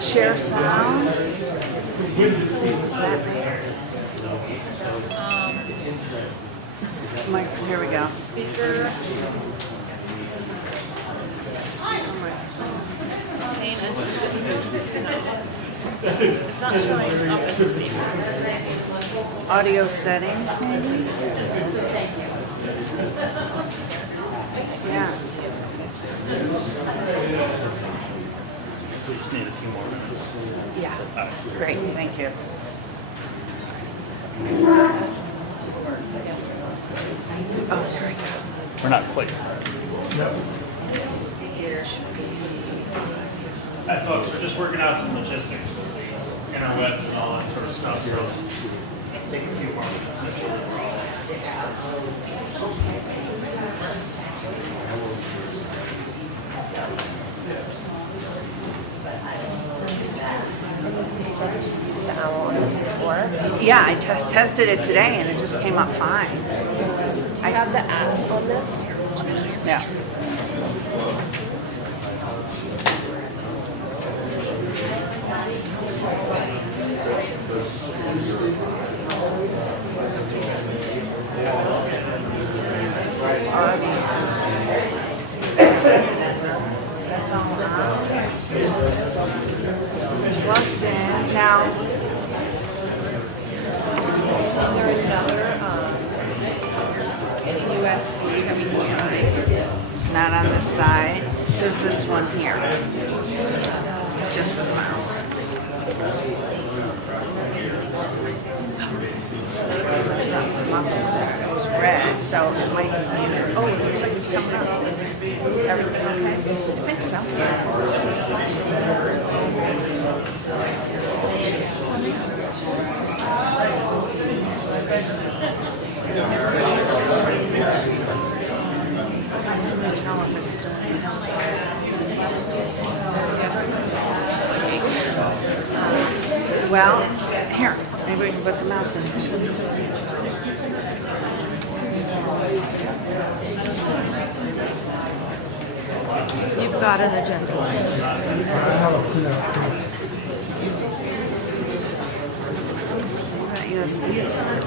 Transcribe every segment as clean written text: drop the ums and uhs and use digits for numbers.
Share sound. Mike, here we go. Speaker. Main assistant. It's not showing up as a speaker. Audio settings, maybe? Yeah. We just need a few more minutes. Yeah. Great, thank you. Oh, there we go. We're not quite. Here should be. Hi folks, we're just working out some logistics with interwebs and all that sort of stuff, so just take a few more minutes to make sure that we're all Yeah, I tested it today and it just came up fine. I have the app on this. Yeah. That's all out. Plugged in. Now, Is there another USB that we can try? not on this side. There's this one here. It's just for the mouse. It was red, so it might be. Oh, it looks like it's coming up. Everything okay? I think so. Tell if it's doing it. Well, here, maybe we can put the mouse in. You've got an agenda. USB is on it.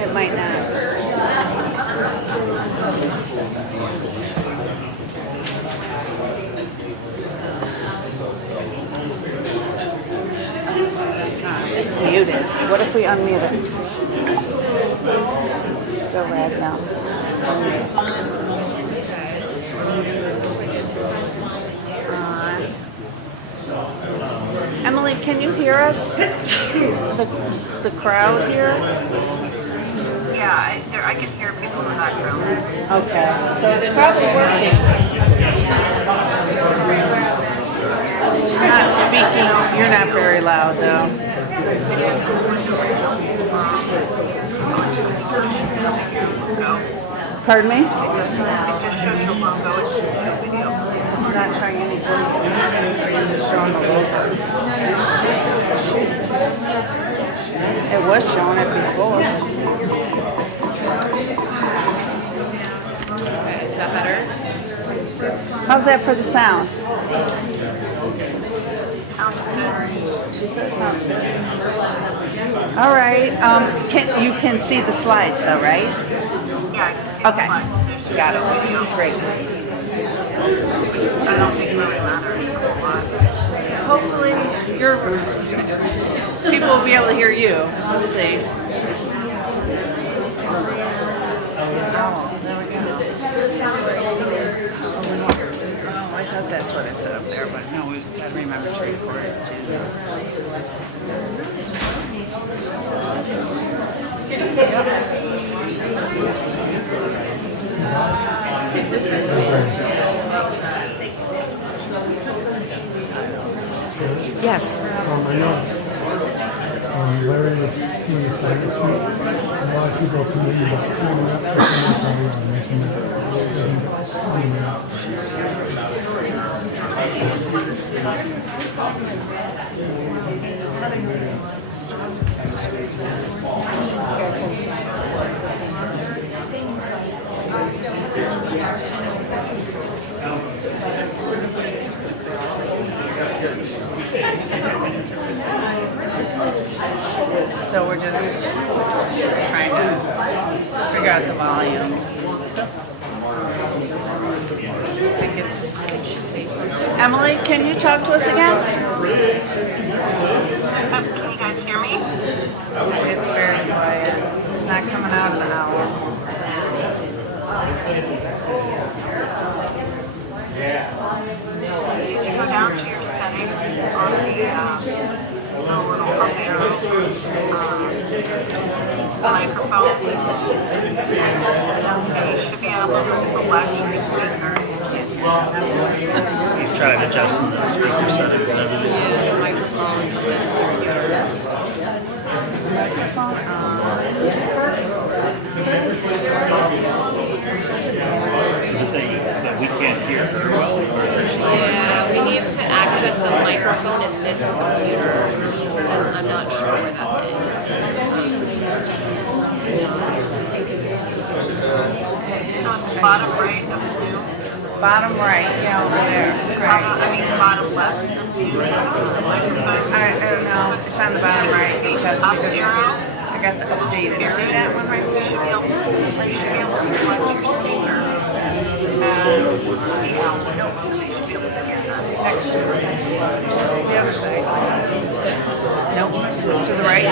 It might not. It's muted. What if we unmute it? It's still red now. Emily, can you hear us? The crowd here? Yeah, I can hear people in the background. Okay, so it's probably working. You're not speaking. You're not very loud, though. Pardon me? It just shows your logo, it shows your video. It's not showing anything. It's showing the logo. It was showing it before. Okay, is that better? How's that for the sound? Sounds good. She said it sounds good. All right. You can see the slides though, right? Yeah, I can see Okay. the slides. Got it. Great. I don't think it really matters a whole lot. Hopefully, people will be able to hear you. We'll see. Oh, there we go. Oh, I thought that's what it said up there, but no, we got to remember to record it too. I Yes. know Larry was doing the sign sheet. lot of people complain about cleaning up for making So we're just trying to figure out the volume. I think it's... Emily, can you talk to us again? Can you guys hear me? It's very quiet. It's not coming out of the hour. Did you go down to your settings on the little up arrow microphone? And you should be able to select your speaker. You've tried adjusting the speaker settings and everything. Microphone on. Is the thing that we can't hear very well? Or is it Yeah, we need to access the microphone in this computer, and I'm not sure where that So it's the bottom right of Zoom. Bottom right, yeah, over there. Right. I mean, bottom left of Zoom. I don't know. It's on the bottom right because we just... I got the updated. See that one right You there? should be able to select your speaker. And you should be able to hear that. Next to it. The other side. Nope. To the right. To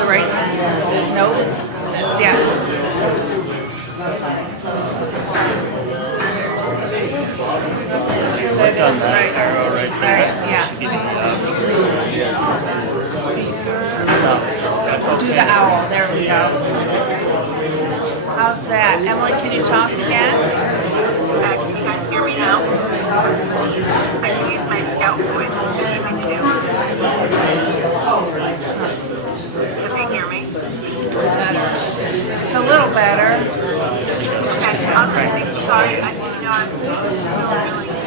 the right. Nope. Yes. That on is that right. arrow right there? Right, yeah. Should give you Do the owl. There we go. How's that? Emily, can you talk again? Can you guys hear me now? I can use my scout voice if you need to. Can you hear me? It's a little better. Okay, I'm sorry. I'm really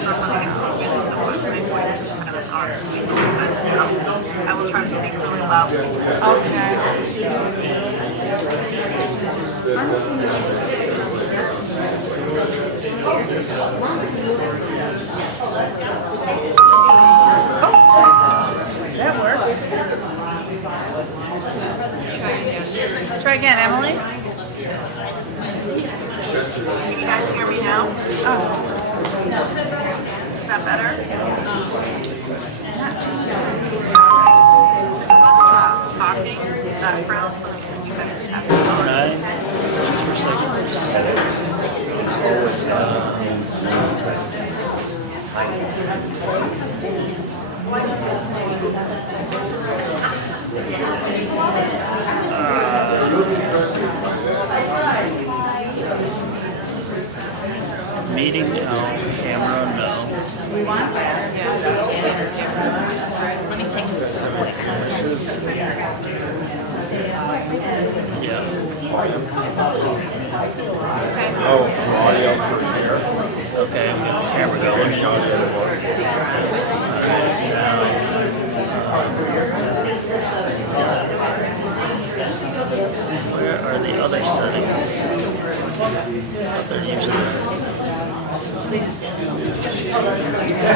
struggling with my voice. It's kind of hard to speak, so I will try to speak really loud. Okay. Oh, that worked. Try again, Emily. Can you guys hear me now? Oh, Is that better? Talking, is that from? You guys have Alright. Just for a second. Just meeting, no. Camera, no. we want that. Let me take this real quick. Yeah. Oh, audio from here. Okay, we got the camera going. Where are the other settings? They're usually... I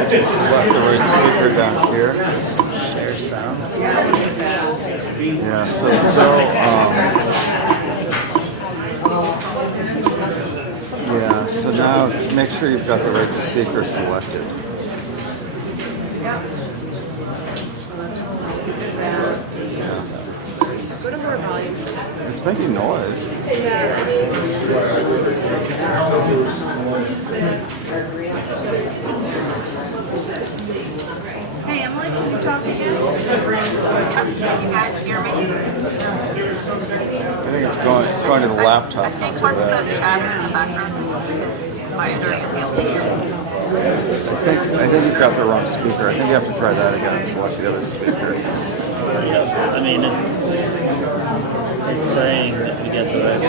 just left the right speaker down here. Share sound. Yeah, so go, yeah, so now make sure you've got the right speaker selected. Go to more volume. It's making noise. Hey, Emily, can you talk again? Can you guys hear me? I think it's going to the laptop, I not think to what's the that. chatter in the background is my understanding. I think you've got the wrong speaker. I think you have to try that again and select the other speaker. Yeah, I mean, it's saying that we get the right one.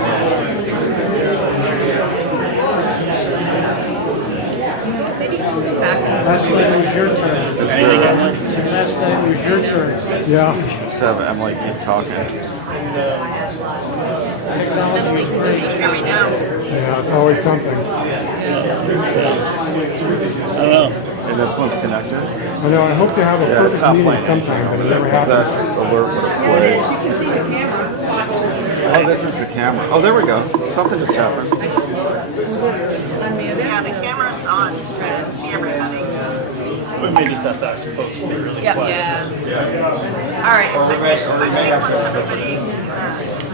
Last night was your turn. Anything, Emily? Last night was your turn. Yeah. Just have Emily keep talking. Technology is great. Every now. Yeah, it's always something. I don't know. And this one's connected? I know, I hope to have a Yeah, it's perfect not meeting playing. sometime, but it never Is that happens. alert would have There it played? is. You can see the camera. Oh, this is the camera. Oh, there we go. Something just happened. Unmuted. Yeah, the camera's on. You can see everybody. We may just have to ask some folks to be really Yep. quiet. Yeah. All right. I think when everybody in the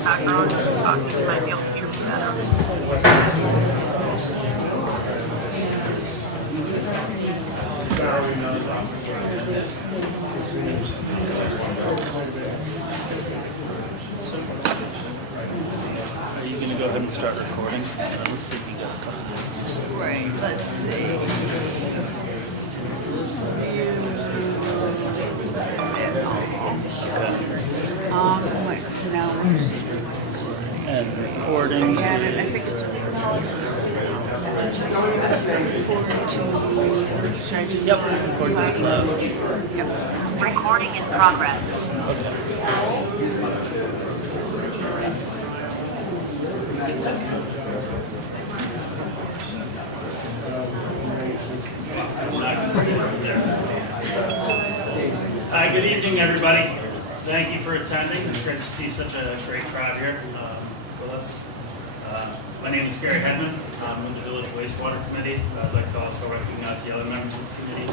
background is talking, you might be able to hear me better. Are you gonna go ahead and start recording? Let's see if we got a couple. Right. Let's see. Wait, no. And recording. Yeah, and I think it's. Yep, recording is loud. Yep. Recording in progress. Hi, good evening, everybody. Thank you for attending. It's great to see such a great crowd here with us. My name is Gary Hedman. I'm in the Village Wastewater Committee. I'd like to also recognize the other members of the committee.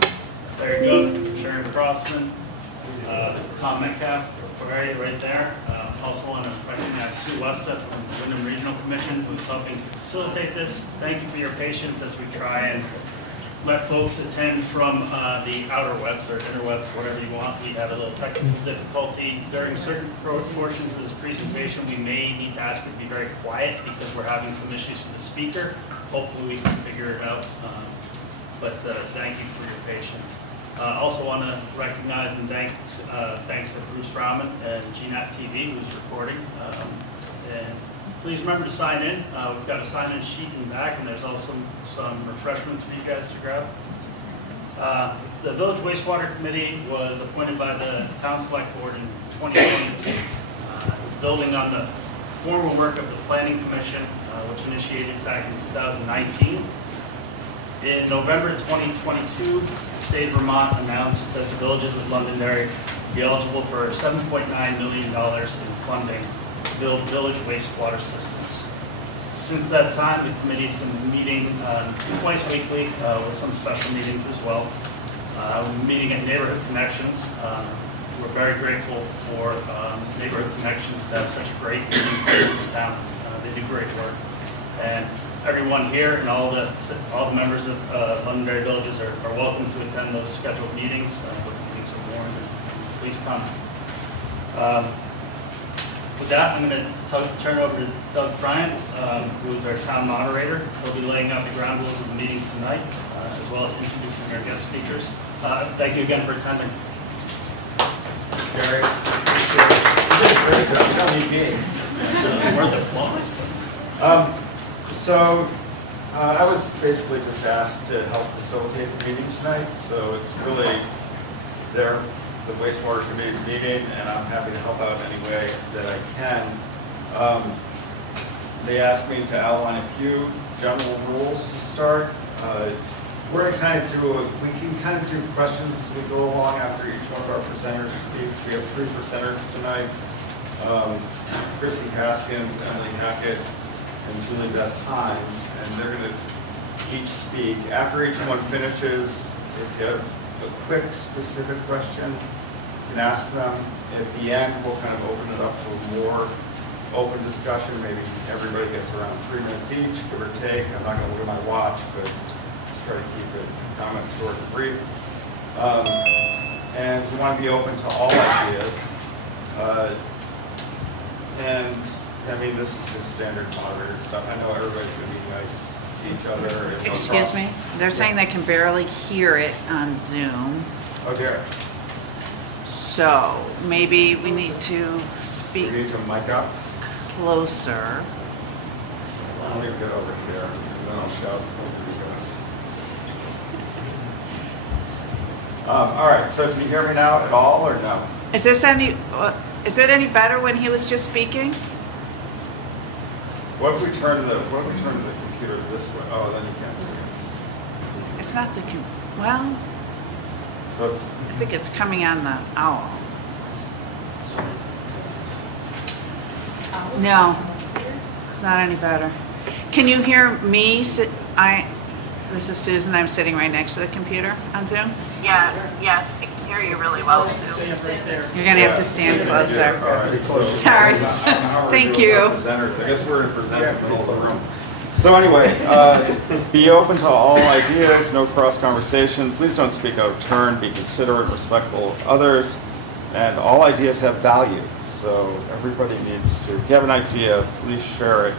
There you go, Sharon Crossman, Tom Metcalf, right there. Also want to recognize Sue Westa from the Wyndham Regional Commission, who's helping to facilitate this. Thank you for your patience as we try and let folks attend from the outer webs or interwebs, wherever you want. We had a little technical difficulty during certain portions of this presentation. We may need to ask you to be very quiet because we're having some issues with the speaker. Hopefully we can figure it out, but thank you for your patience. Also want to recognize and thanks to Bruce Frauman and GNAT TV who's recording. And please remember to sign in. We've got a sign-in sheet in the back, and there's also some refreshments for you guys to grab. The Village Wastewater Committee was appointed by the Town Select Board in 2022. It's building on the formal work of the Planning Commission, which initiated back in 2019. In November 2022, the state of Vermont announced that the villages of Londonderry would be eligible for $7.9 million in funding to build village wastewater systems. Since that time, the committee's been meeting twice weekly with some special meetings as well. We've been meeting at Neighborhood Connections. We're very grateful for Neighborhood Connections to have such a great meeting place in the town. They do great work. And everyone here and all the members of Londonderry Villages are welcome to attend those scheduled meetings. Those meetings are warned, and please come. With that, I'm going to turn over to Doug Bryant, who is our town moderator. He'll be laying out the ground rules of the meeting tonight, as well as introducing our guest speakers. Thank you again for attending. Gary, appreciate it. Tell me big. Worth of applause. So I was basically just asked to help facilitate the meeting tonight, so it's really the wastewater committee's meeting, and I'm happy to help out in any way that I can. They asked me to outline a few general rules to start. We're going to kind of we can kind of do questions as we go along after each one of our presenters speaks. We have 3 presenters tonight. Chrissy Haskins, Emily Hackett, and Julie Beth Hines, and they're going to each speak. After each one finishes, if you have a quick, specific question, you can ask them. At the end, we'll kind of open it up to a more open discussion. Maybe everybody gets around 3 minutes each, give or take. I'm not going to look at my watch, but let's try to keep it comment short and brief. And we want to be open to all ideas. And I mean, this is just standard moderator stuff. I know everybody's going to be nice to each other. And no Excuse me? They're saying they can barely hear it on Zoom. Oh, dear. So maybe we need to We speak need to mic up. closer. Let me get over here, and then I'll shout over you guys. All right, so can you hear me now at all, or no? Is it any better when he was just speaking? What if we turn to the computer this way? Oh, then you can't see it. It's not well, So it's, I think it's coming on the owl. No, it's not any better. Can you hear me? This is Susan. I'm sitting right next to the computer on Zoom. Yeah, yes, we can hear you really well, Sue. You're gonna have to stand closer. all right. So Sorry. how are we Thank doing you. with presenters? I guess we're in presenter in the middle of the room. So anyway, be open to all ideas, no cross conversation. Please don't speak out of turn. Be considerate, respectful of others, and all ideas have value. So everybody needs to. If you have an idea, please share it.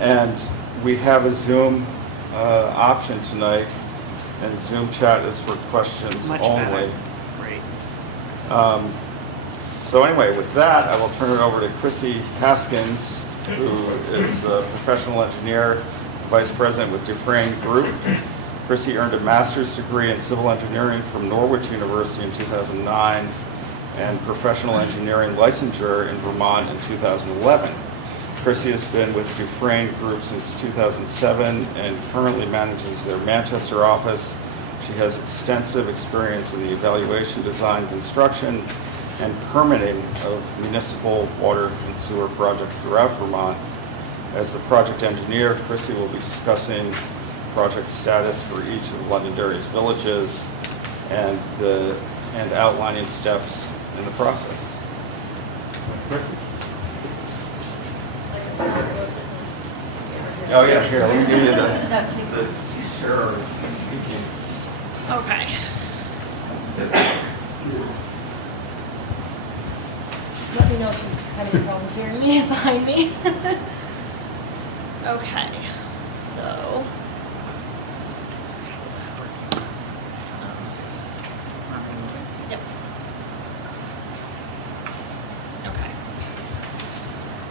And we have a Zoom option tonight, and Zoom chat is for questions Much only. better. Great. So anyway, with that, I will turn it over to Chrissy Haskins, who is a professional engineer, vice president with Dufresne Group. Chrissy earned a master's degree in civil engineering from Norwich University in 2009 and professional engineering licensure in Vermont in 2011. Chrissy has been with Dufresne Group since 2007 and currently manages their Manchester office. She has extensive experience in the evaluation, design, construction, and permitting of municipal water and sewer projects throughout Vermont. As the project engineer, Chrissy will be discussing project status for each of Londonderry's villages and outlining steps in the process. Chrissy? Oh yeah, here, let me give you the share of speaking. Okay. Let me know if you have any problems hearing me behind me. Okay. So. Yep. Okay.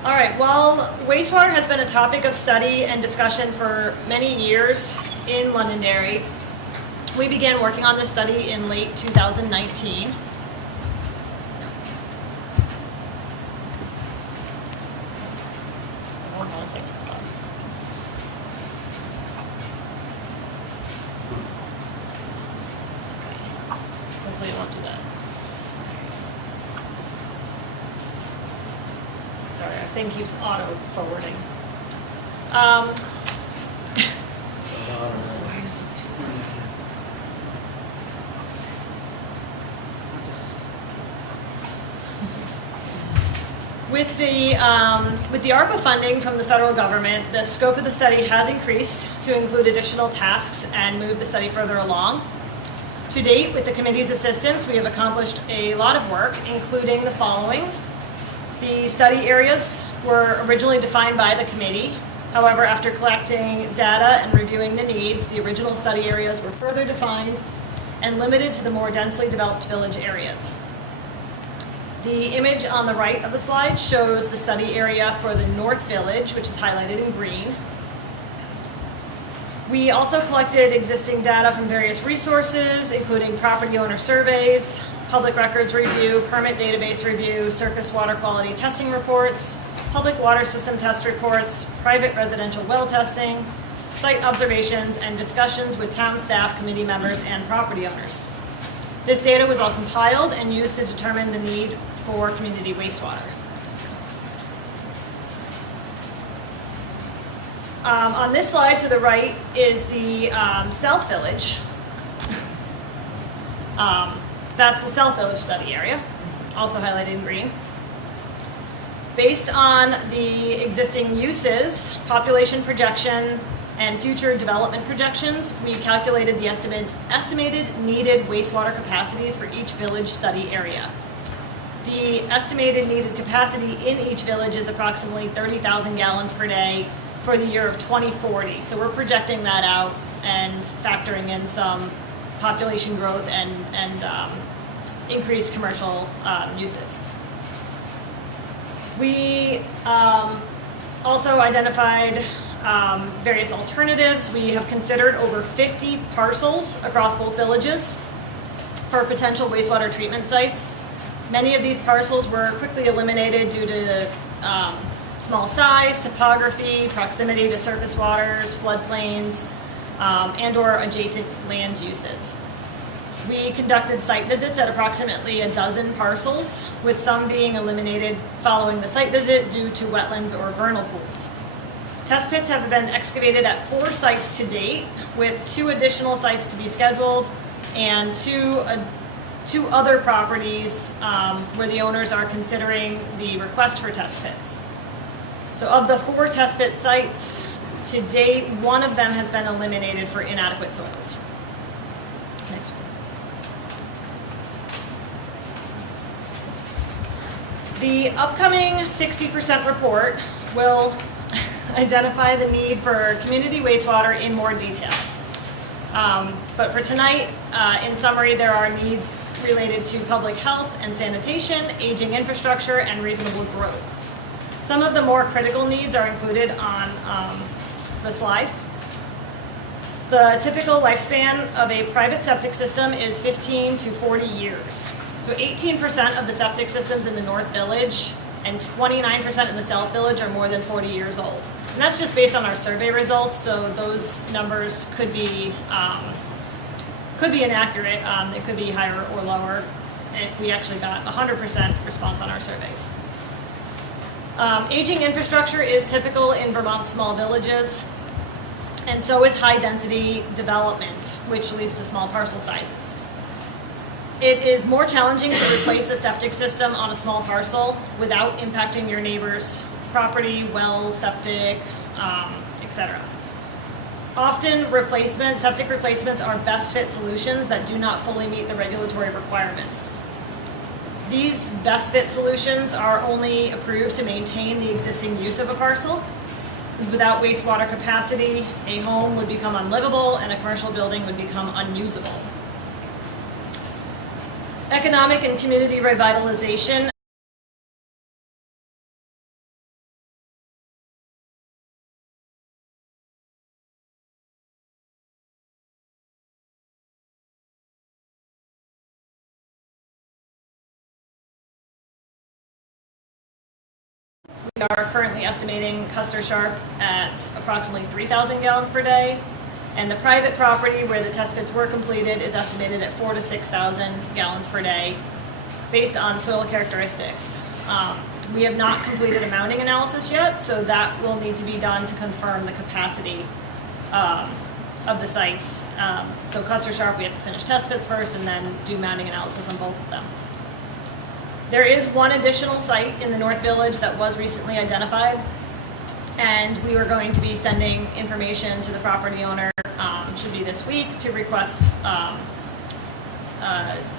All right. Well, wastewater has been a topic of study and discussion for many years in Londonderry. We began working on this study in late 2019. Hold on a second, stop. Hopefully it won't do that. Sorry, our thing keeps auto forwarding. Why is it doing that? I'll just. With the ARPA funding from the federal government, the scope of the study has increased to include additional tasks and move the study further along. To date, with the committee's assistance, we have accomplished a lot of work, including the following. The study areas were originally defined by the committee. However, after collecting data and reviewing the needs, the original study areas were further defined and limited to the more densely developed village areas. The image on the right of the slide shows the study area for the North Village, which is highlighted in green. We also collected existing data from various resources, including property owner surveys, public records review, permit database review, surface water quality testing reports, public water system test reports, private residential well testing, site observations, and discussions with town staff, committee members, and property owners. This data was all compiled and used to determine the need for community wastewater. On this slide to the right is the South Village. That's the South Village study area, also highlighted in green. Based on the existing uses, population projection, and future development projections, we calculated the estimated needed wastewater capacities for each village study area. The estimated needed capacity in each village is approximately 30,000 gallons per day for the year of 2040. So we're projecting that out and factoring in some population growth and increased commercial uses. We also identified various alternatives. We have considered over 50 parcels across both villages for potential wastewater treatment sites. Many of these parcels were quickly eliminated due to small size, topography, proximity to surface waters, floodplains, and/or adjacent land uses. We conducted site visits at approximately a dozen parcels, with some being eliminated following the site visit due to wetlands or vernal pools. Test pits have been excavated at 4 sites to date, with 2 additional sites to be scheduled and two other properties where the owners are considering the request for test pits. So of the 4 test pit sites, to date, 1 of them has been eliminated for inadequate soils. Next one. The upcoming 60% report will identify the need for community wastewater in more detail. But for tonight, in summary, there are needs related to public health and sanitation, aging infrastructure, and reasonable growth. Some of the more critical needs are included on the slide. The typical lifespan of a private septic system is 15 to 40 years. So 18% of the septic systems in the North Village and 29% in the South Village are more than 40 years old. And that's just based on our survey results, so those numbers could be inaccurate. It could be higher or lower if we actually got 100% response on our surveys. Aging infrastructure is typical in Vermont's small villages, and so is high-density development, which leads to small parcel sizes. It is more challenging to replace a septic system on a small parcel without impacting your neighbor's property, well, septic, etc. Often septic replacements are best fit solutions that do not fully meet the regulatory requirements. These best fit solutions are only approved to maintain the existing use of a parcel. Without wastewater capacity, a home would become unlivable and a commercial building would become unusable. Economic and community revitalization we are currently estimating Custer Sharp at approximately 3,000 gallons per day. And the private property where the test pits were completed is estimated at 4,000 to 6,000 gallons per day based on soil characteristics. We have not completed a mounting analysis yet, so that will need to be done to confirm the capacity of the sites. So Custer Sharp, we have to finish test pits first and then do mounting analysis on both of them. There is one additional site in the North Village that was recently identified, and we were going to be sending information to the property owner, should be this week, to request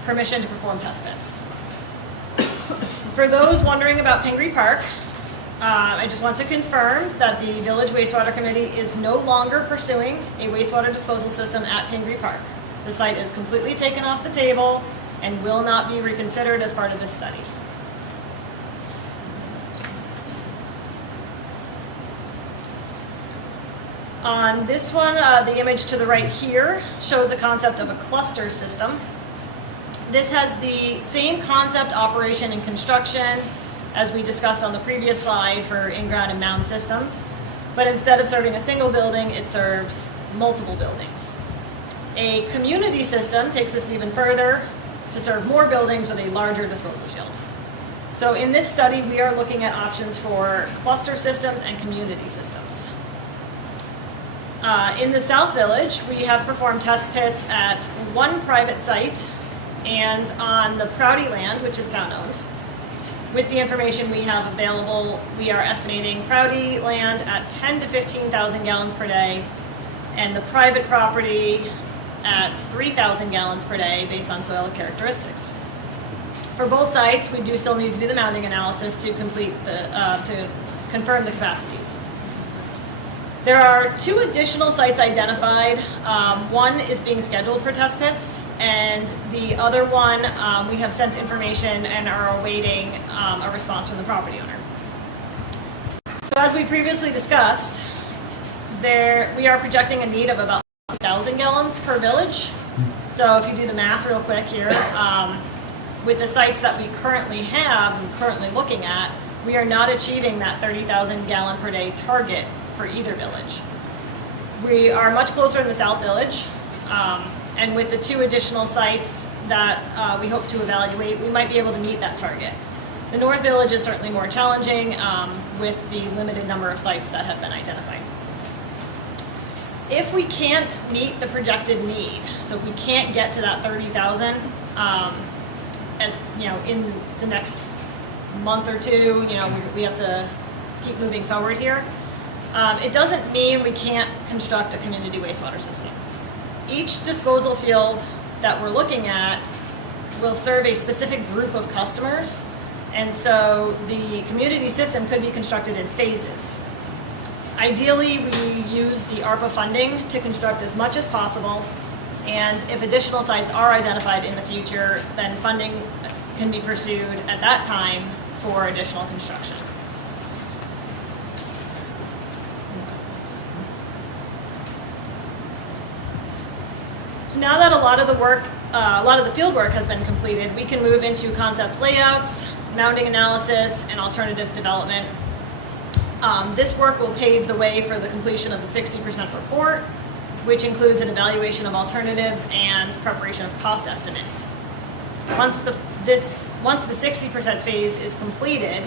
permission to perform test pits. For those wondering about Pingree Park, I just want to confirm that the Village Wastewater Committee is no longer pursuing a wastewater disposal system at Pingree Park. The site is completely taken off the table and will not be reconsidered as part of this study. On this one, the image to the right here shows a concept of a cluster system. This has the same concept, operation, and construction as we discussed on the previous slide for in-ground and mound systems, but instead of serving a single building, it serves multiple buildings. A community system takes this even further to serve more buildings with a larger disposal field. So in this study, we are looking at options for cluster systems and community systems. In the South Village, we have performed test pits at one private site and on the Prouty land, which is town-owned. With the information we have available, we are estimating Prouty land at 10 to 15,000 gallons per day and the private property at 3,000 gallons per day based on soil characteristics. For both sites, we do still need to do the mounting analysis to complete to confirm the capacities. There are 2 additional sites identified. One is being scheduled for test pits, and the other one we have sent information and are awaiting a response from the property owner. So as we previously discussed, we are projecting a need of about 1,000 gallons per village. So if you do the math real quick here, with the sites that we currently have and currently looking at, we are not achieving that 30,000 gallon per day target for either village. We are much closer in the South Village, and with the 2 additional sites that we hope to evaluate, we might be able to meet that target. The North Village is certainly more challenging with the limited number of sites that have been identified. If we can't meet the projected need, so if we can't get to that 30,000, as you know, in the next month or 2, you know, we have to keep moving forward here. It doesn't mean we can't construct a community wastewater system. Each disposal field that we're looking at will serve a specific group of customers, and so the community system could be constructed in phases. Ideally, we use the ARPA funding to construct as much as possible, and if additional sites are identified in the future, then funding can be pursued at that time for additional construction. So now that a lot of the field work has been completed, we can move into concept layouts, mounting analysis, and alternatives development. This work will pave the way for the completion of the 60% report, which includes an evaluation of alternatives and preparation of cost estimates. Once the 60% phase is completed,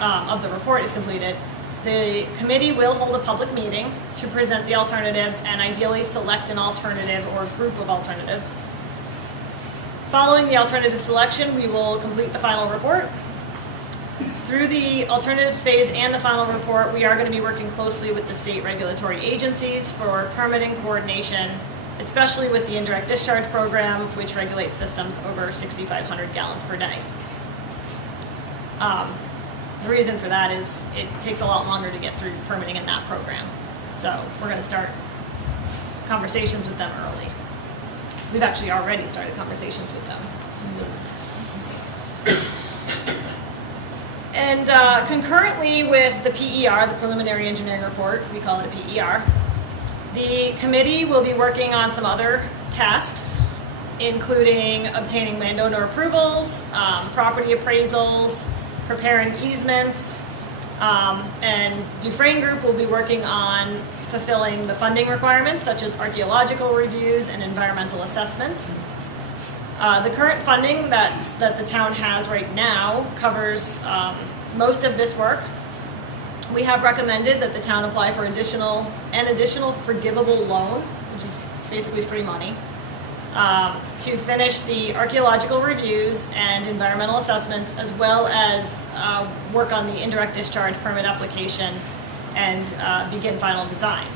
of the report is completed, the committee will hold a public meeting to present the alternatives and ideally select an alternative or group of alternatives. Following the alternative selection, we will complete the final report. Through the alternatives phase and the final report, we are going to be working closely with the state regulatory agencies for permitting coordination, especially with the indirect discharge program, which regulates systems over 6,500 gallons per day. The reason for that is it takes a lot longer to get through permitting in that program. So we're going to start conversations with them early. We've actually already started conversations with them. So we'll go to the next one. And concurrently with the PER, the preliminary engineering report, we call it a PER, the committee will be working on some other tasks, including obtaining landowner approvals, property appraisals, preparing easements, and Dufresne Group will be working on fulfilling the funding requirements such as archaeological reviews and environmental assessments. The current funding that the town has right now covers most of this work. We have recommended that the town apply for an additional forgivable loan, which is basically free money, to finish the archaeological reviews and environmental assessments, as well as work on the indirect discharge permit application and begin final design.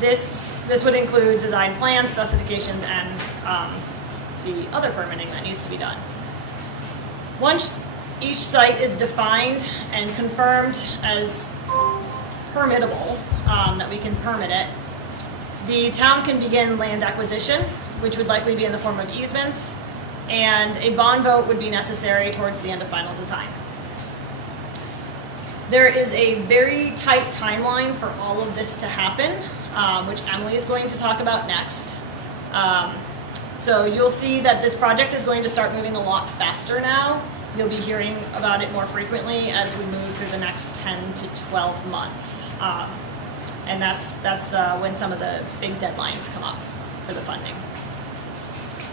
This would include design plans, specifications, and the other permitting that needs to be done. Once each site is defined and confirmed as permittable, that we can permit it, the town can begin land acquisition, which would likely be in the form of easements, and a bond vote would be necessary towards the end of final design. There is a very tight timeline for all of this to happen, which Emily is going to talk about next. So you'll see that this project is going to start moving a lot faster now. You'll be hearing about it more frequently as we move through the next 10 to 12 months. And that's when some of the big deadlines come up for the funding.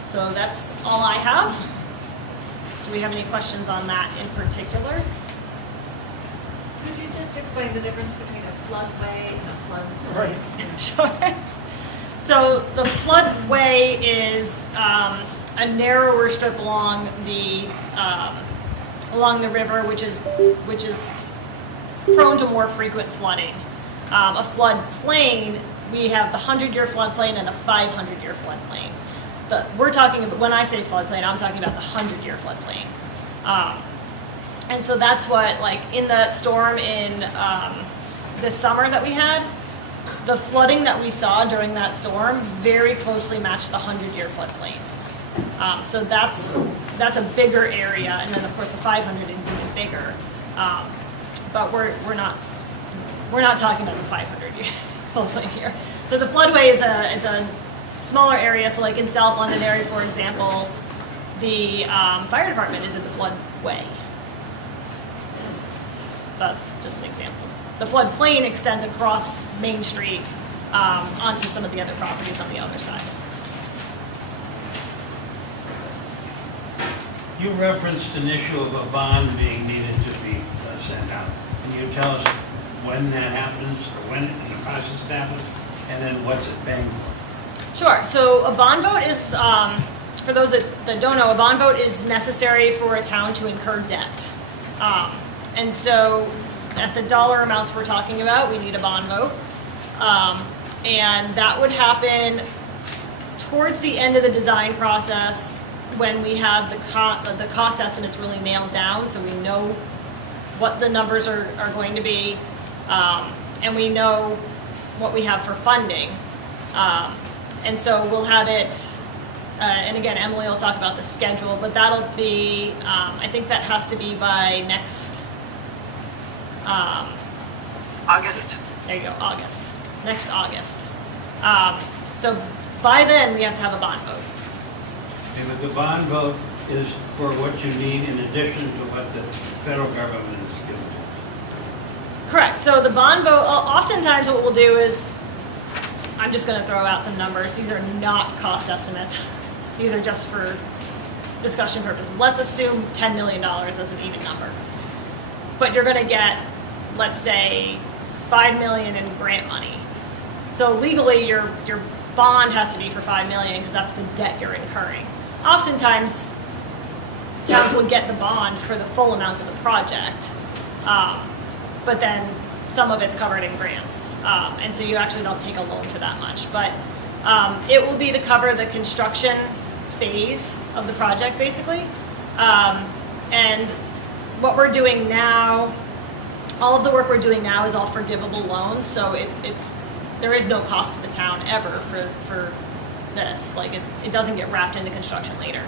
So that's all I have. Do we have any questions on that in particular? Could you just explain the difference between a floodway and a floodplain? Right. Sure. So the floodway is a narrower strip along the river, which is prone to more frequent flooding. A floodplain, we have the 100-year floodplain and a 500-year floodplain. We're talking about, when I say floodplain, I'm talking about the 100-year floodplain. And so that's what, like, in that storm in this summer that we had, the flooding that we saw during that storm very closely matched the 100-year floodplain. So that's a bigger area, and then of course the 500 is even bigger. but we're not talking about the 500 floodplain here. So the floodway is it's a smaller area. So like in South Londonderry, for example, the fire department is in the floodway. So that's just an example. The floodplain extends across Main Street onto some of the other properties on the other side. You referenced an issue of a bond being needed to be sent out. Can you tell us when that happens, or when in the process it happens, and then what's it paying for? Sure. So a bond vote is, for those that don't know, a bond vote is necessary for a town to incur debt. And so at the dollar amounts we're talking about, we need a bond vote. And that would happen towards the end of the design process when we have the cost estimates really nailed down, so we know what the numbers are going to be, and we know what we have for funding. And so we'll have it, and again, Emily will talk about the schedule, but that'll be, I think that has to be by next August. There you go, August. Next August. So by then, we have to have a bond vote. But the bond vote is for what you need in addition to what the federal government is giving to us. Correct. So the bond vote, oftentimes what we'll do is, I'm just going to throw out some numbers. These are not cost estimates. These are just for discussion purposes. Let's assume $10 million as an even number. But you're going to get, let's say, $5 million in grant money. So legally, your bond has to be for $5 million because that's the debt you're incurring. Oftentimes, towns will get the bond for the full amount of the project, but then some of it's covered in grants, and so you actually don't take a loan for that much. But it will be to cover the construction phase of the project, basically. And what we're doing now, all of the work we're doing now is all forgivable loans, so there is no cost to the town ever for this. Like it doesn't get wrapped into construction later.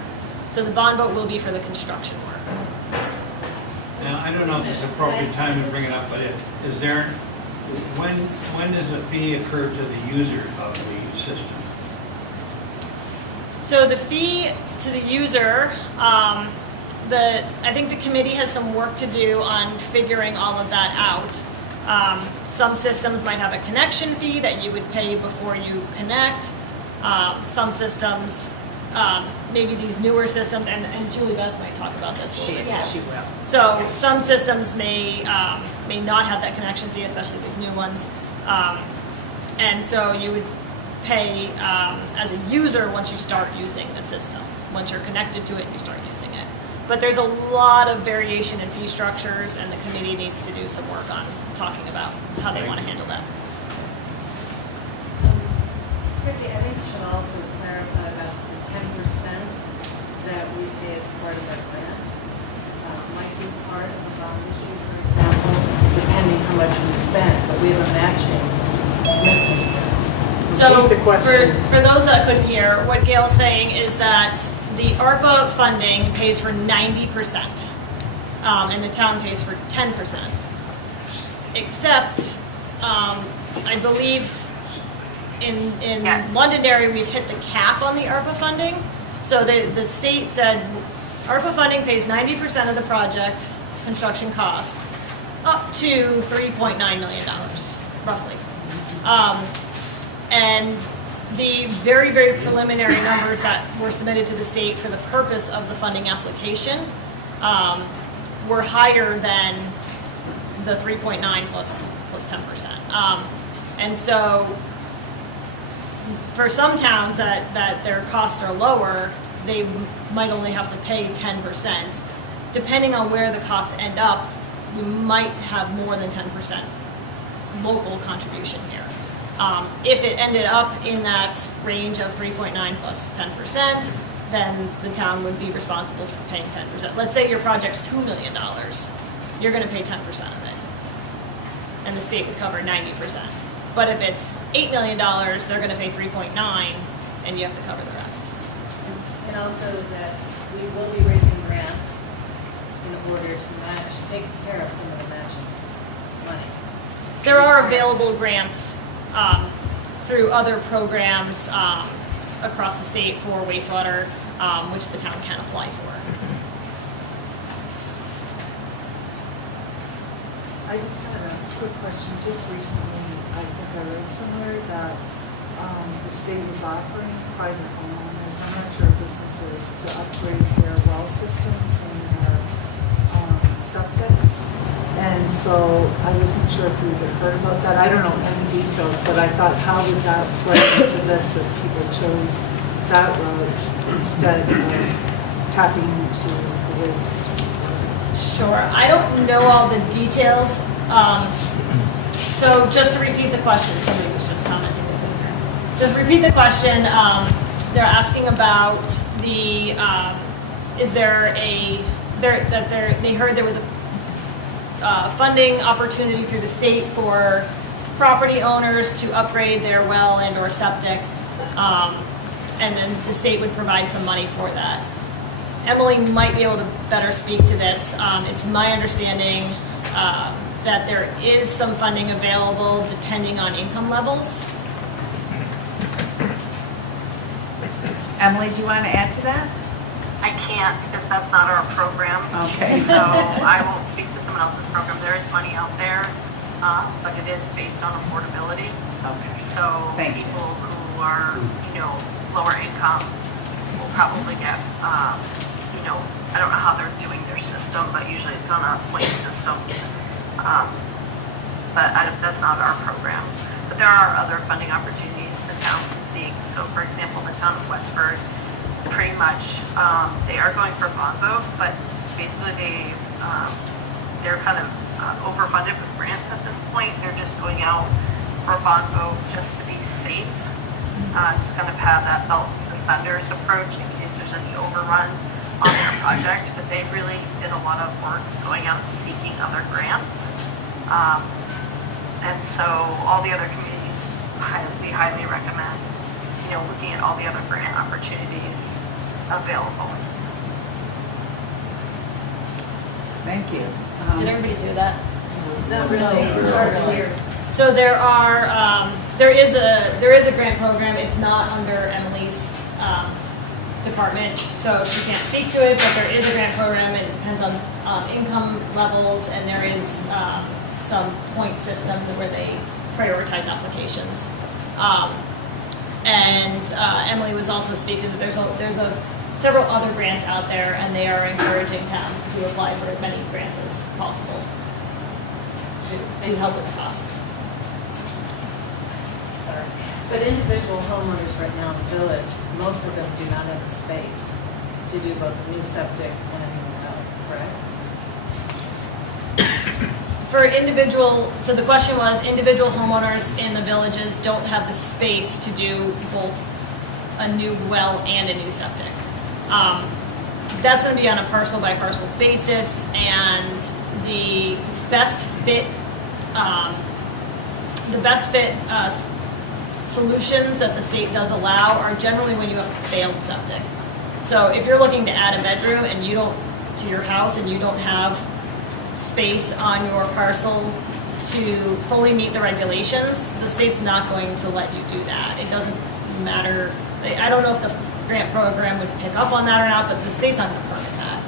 So the bond vote will be for the construction work. Now, I don't know if it's appropriate time to bring it up, but is there, when does a fee occur to the user of the system? So the fee to the user, I think the committee has some work to do on figuring all of that out. Some systems might have a connection fee that you would pay before you connect. Some systems, maybe these newer systems, and Julie Beth might talk about this a little bit too. She will. So some systems may not have that connection fee, especially these new ones. And so you would pay as a user once you start using the system. Once you're connected to it, you start using it. But there's a lot of variation in fee structures, and the committee needs to do some work on talking about how they want to handle that. Chrissy, I think you should also clarify about the 10% that we pay as part of our grant. Might be part of the bond issue, for example, depending how much we spend, but we have a matching mechanism. So for those that couldn't hear, what Gail's saying is that the ARPA funding pays for 90%, and the town pays for 10%. Except, I believe in Londonderry, we've hit the cap on the ARPA funding. So the state said ARPA funding pays 90% of the project construction cost, up to $3.9 million, roughly. And the very, very preliminary numbers that were submitted to the state for the purpose of the funding application were higher than the 3.9 plus 10%. And so for some towns that their costs are lower, they might only have to pay 10%. Depending on where the costs end up, we might have more than 10% local contribution here. If it ended up in that range of 3.9 plus 10%, then the town would be responsible for paying 10%. Let's say your project's $2 million, you're going to pay 10% of it, and the state would cover 90%. But if it's $8 million, they're going to pay 3.9, and you have to cover the rest. And also that we will be raising grants in order to take care of some of the matching. there are available grants through other programs across the state for wastewater, which the town can apply for. I just had a quick question. Just recently, I think I read somewhere that the state was offering private homeowners, I'm not sure businesses, to upgrade their well systems and their septics. And so I wasn't sure if you had heard about that. I don't know any details, but I thought, how would that play into this if people chose that road instead of tapping into the waste? Sure, I don't know all the details. So just to repeat the question, somebody was just commenting with me here. Just repeat the question. They're asking about the, is there a, they heard there was a funding opportunity through the state for property owners to upgrade their well and or septic, and then the state would provide some money for that. Emily might be able to better speak to this. It's my understanding that there is some funding available depending on income levels. Emily, do you want to add to that? I can't because that's not our program. Okay. So I won't speak to someone else's program. There is money out there, but it is based on affordability. Okay. So Thank you. people who are, lower income will probably get, I don't know how they're doing their system, but usually it's on a point system. But that's not our program. But there are other funding opportunities the town can seek. So for example, the town of Westford, pretty much, they are going for bond vote, but basically they're kind of overfunded with grants at this point. They're just going out for a bond vote just to be safe. Just kind of have that belt and suspenders approach in case there's any overrun on their project, but they really did a lot of work going out and seeking other grants. And so all the other communities, we highly recommend, looking at all the other grant opportunities available. Thank you. Did everybody do that? Not really, it's hard to hear. So there is a grant program. It's not under Emily's department, so she can't speak to it, but there is a grant program. It depends on income levels, and there is some point system where they prioritize applications. Emily was also speaking that there's several other grants out there, and they are encouraging towns to apply for as many grants as possible to help with the cost. Sorry. But individual homeowners right now in the village, most of them do not have the space to do both the new septic and a new well, correct? For individual, so the question was, individual homeowners in the villages don't have the space to do both a new well and a new septic. That's going to be on a parcel by parcel basis, and the best fit solutions that the state does allow are generally when you have a failed septic. So if you're looking to add a bedroom and to your house and you don't have space on your parcel to fully meet the regulations, the state's not going to let you do that. It doesn't matter. I don't know if the grant program would pick up on that or not, but the state's not going to permit that.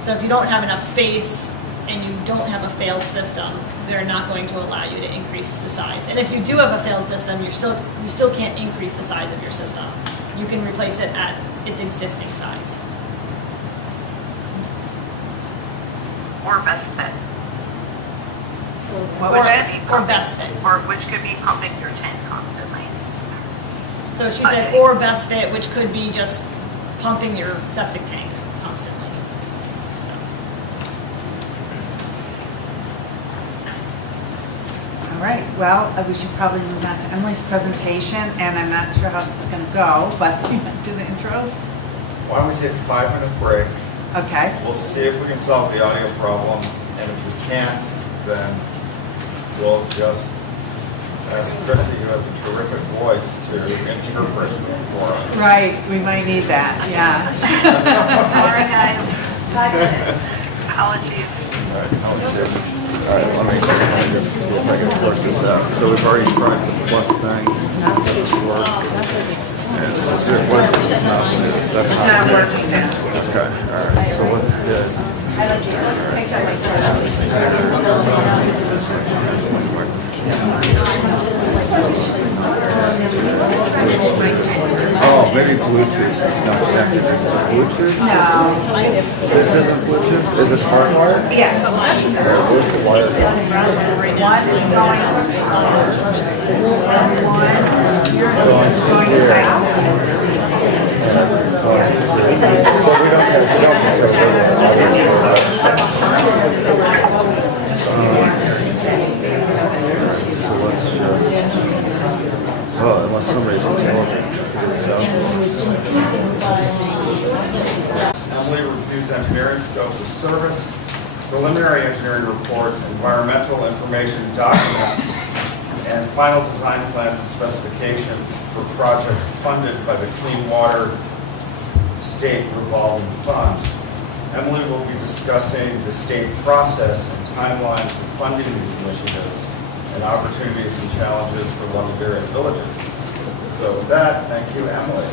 So if you don't have enough space and you don't have a failed system, they're not going to allow you to increase the size. And if you do have a failed system, you still can't increase the size of your system. You can replace it at its existing size. Or best fit. What was that? Or best fit. Or which could be pumping your tank constantly. So she said, or best fit, which could be just pumping your septic tank constantly. So. All right, well, we should probably move on to Emily's presentation, and I'm not sure how it's going to go, but you want to do the intros? Why don't we take a 5-minute break? Okay. We'll see if we can solve the audio problem, and if we can't, then we'll just ask Chrissy, who has a terrific voice, to interpret for us. Right, we might need that, yeah. Sorry, guys. 5 minutes. Apologies. All right, now let's see. All right, let me just see if I can work this out. So we've already tried the plus thing. This work. And what's this mouse? That's It's not working now. Okay, all right. So let's get. Oh, maybe Bluetooth. It's not connected. Bluetooth? No. This isn't Bluetooth? Is it hardwired? Yes. Where's the wire? One is going and one is going south. So we don't have so let's just, unless somebody's intelligent. Emily reviews engineering scopes of service, preliminary engineering reports, environmental information documents, and final design plans and specifications for projects funded by the Clean Water State Revolving Fund. Emily will be discussing the state process and timeline for funding these initiatives and opportunities and challenges for Londonderry's villages. So with that, thank you, Emily.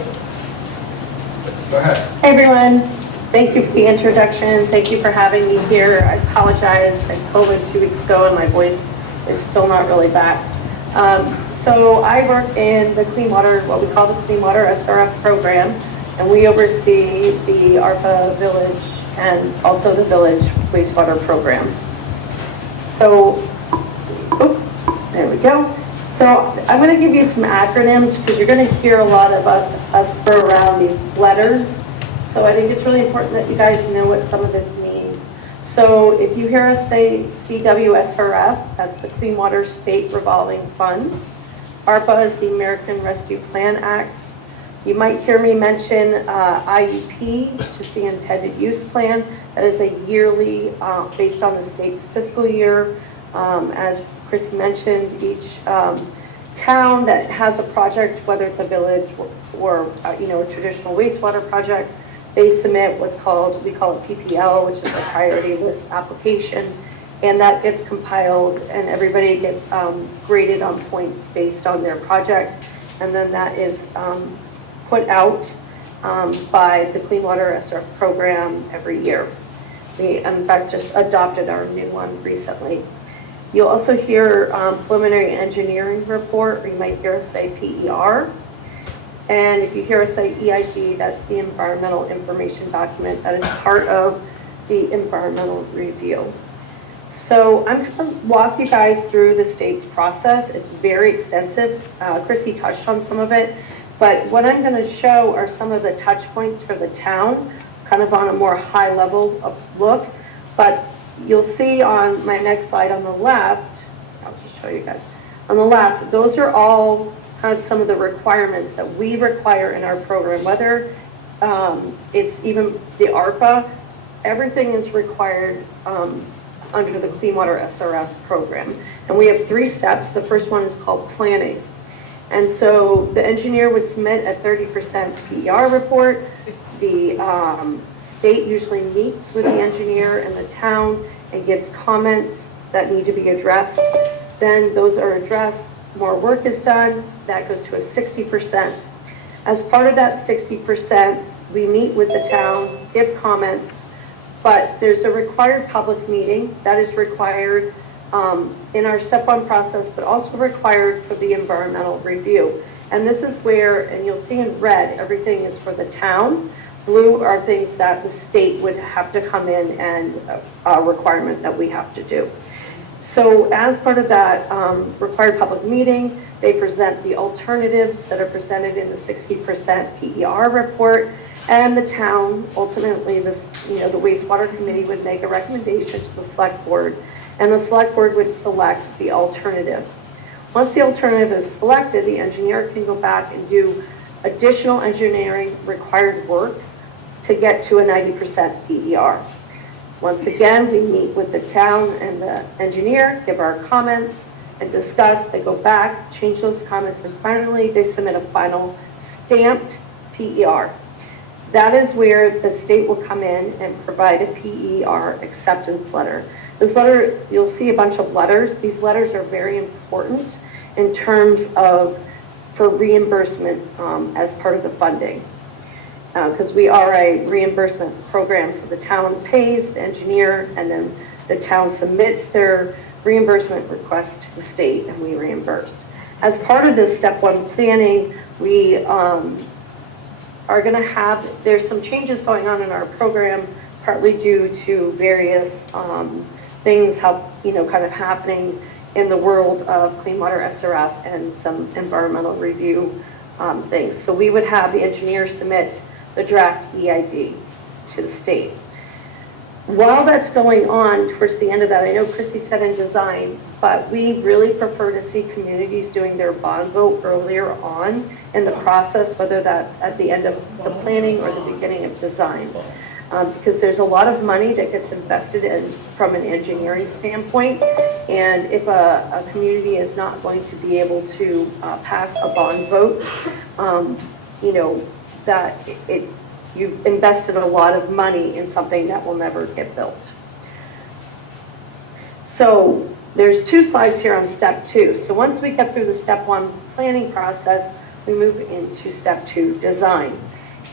Go ahead. Hey everyone, thank you for the introduction. Thank you for having me here. I apologize. I had COVID 2 weeks ago and my voice is still not really back. So I work in the Clean Water, what we call the Clean Water SRF program, and we oversee the ARPA Village and also the Village Wastewater Program. So, there we go. So I'm going to give you some acronyms because you're going to hear a lot of us throw around these letters. So I think it's really important that you guys know what some of this means. So if you hear us say CWSRF, that's the Clean Water State Revolving Fund. ARPA is the American Rescue Plan Act. You might hear me mention IUP, which is the Intended Use Plan. That is a yearly, based on the state's fiscal year. As Chris mentioned, each town that has a project, whether it's a village or a traditional wastewater project, they submit what's called, we call it PPL, which is a priority list application, and that gets compiled and everybody gets graded on points based on their project, and then that is put out by the Clean Water SRF program every year. We, in fact, just adopted our new one recently. You'll also hear preliminary engineering report, or you might hear us say PER. And if you hear us say EID, that's the environmental information document that is part of the environmental review. So I'm going to walk you guys through the state's process. It's very extensive. Chrissy touched on some of it, but what I'm going to show are some of the touch points for the town, kind of on a more high level of look. But you'll see on my next slide on the left, I'll just show you guys. On the left, those are all kind of some of the requirements that we require in our program, whether it's even the ARPA, everything is required under the Clean Water SRF program. And we have 3 steps. The first one is called planning. And so the engineer would submit a 30% PER report. The state usually meets with the engineer and the town and gives comments that need to be addressed. Then those are addressed, more work is done, that goes to a 60%. As part of that 60%, we meet with the town, give comments, but there's a required public meeting that is required in our step 1 process, but also required for the environmental review. And this is where, and you'll see in red, everything is for the town. Blue are things that the state would have to come in and a requirement that we have to do. So as part of that required public meeting, they present the alternatives that are presented in the 60% PER report, and the town, ultimately, the wastewater committee would make a recommendation to the select board, and the select board would select the alternative. Once the alternative is selected, the engineer can go back and do additional engineering required work to get to a 90% PER. Once again, we meet with the town and the engineer, give our comments, and discuss. They go back, change those comments, and finally, they submit a final stamped PER. That is where the state will come in and provide a PER acceptance letter. This letter, you'll see a bunch of letters. These letters are very important in terms of for reimbursement as part of the funding. Because we are a reimbursement program, so the town pays the engineer, and then the town submits their reimbursement request to the state, and we reimburse. As part of this step one planning, we are going to have, there's some changes going on in our program, partly due to various things kind of happening in the world of clean water SRF and some environmental review things. So we would have the engineer submit the draft EID to the state. While that's going on, towards the end of that, I know Christy said in design, but we really prefer to see communities doing their bond vote earlier on in the process, whether that's at the end of the planning or the beginning of design. Because there's a lot of money that gets invested in from an engineering standpoint, and if a community is not going to be able to pass a bond vote, that you've invested a lot of money in something that will never get built. So there's 2 slides here on step 2. So once we get through the step 1 planning process, we move into step 2 design.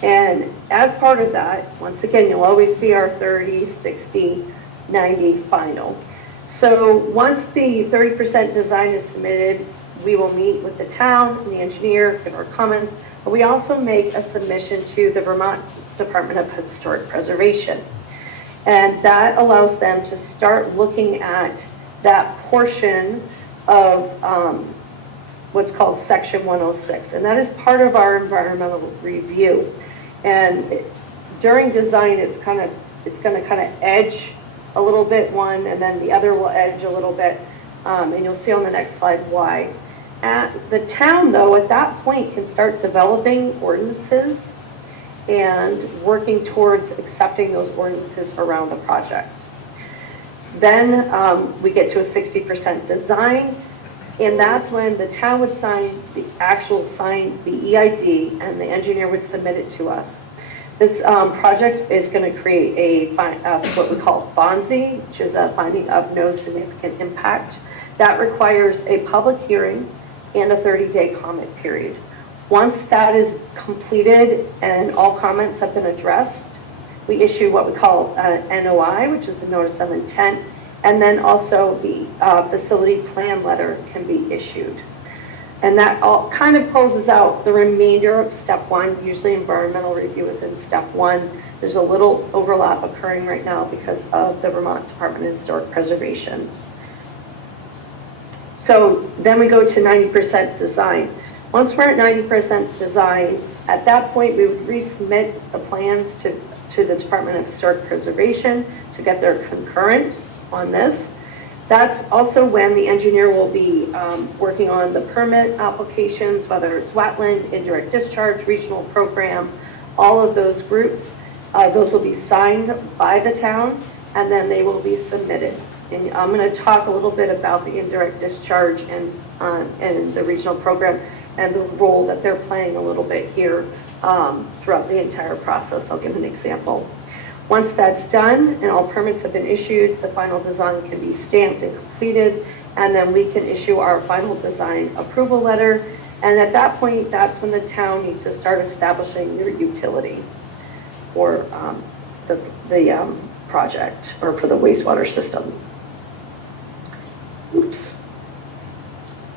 And as part of that, once again, you'll always see our 30, 60, 90 final. So once the 30% design is submitted, we will meet with the town and the engineer, give our comments, but we also make a submission to the Vermont Department of Historic Preservation. And that allows them to start looking at that portion of what's called Section 106. And that is part of our environmental review. And during design, it's going to kind of edge a little bit one, and then the other will edge a little bit. And you'll see on the next slide why. The town, though, at that point can start developing ordinances and working towards accepting those ordinances around the project. Then we get to a 60% design, and that's when the town would sign the EID, and the engineer would submit it to us. This project is going to create a what we call FONSI, which is a finding of no significant impact. That requires a public hearing and a 30-day comment period. Once that is completed and all comments have been addressed, we issue what we call NOI, which is the Notice of Intent, and then also the facility plan letter can be issued. And that all kind of closes out the remainder of step 1. Usually environmental review is in step 1. There's a little overlap occurring right now because of the Vermont Department of Historic Preservation. So then we go to 90% design. Once we're at 90% design, at that point we would resubmit the plans to the Department of Historic Preservation to get their concurrence on this. That's also when the engineer will be working on the permit applications, whether it's wetland, indirect discharge, regional program, all of those groups. Those will be signed by the town, and then they will be submitted. And I'm going to talk a little bit about the indirect discharge and the regional program and the role that they're playing a little bit here throughout the entire process. I'll give an example. Once that's done and all permits have been issued, the final design can be stamped and completed, and then we can issue our final design approval letter. And at that point, that's when the town needs to start establishing your utility for the project or for the wastewater system. Oops.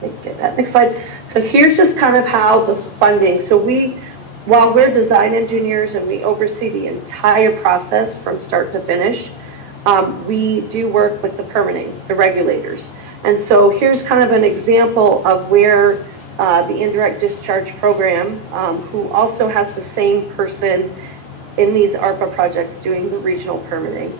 Let me get that next slide. So here's just kind of how the funding, so while we're design engineers and we oversee the entire process from start to finish, we do work with the permitting, the regulators. And so here's kind of an example of where the indirect discharge program, who also has the same person in these ARPA projects doing the regional permitting.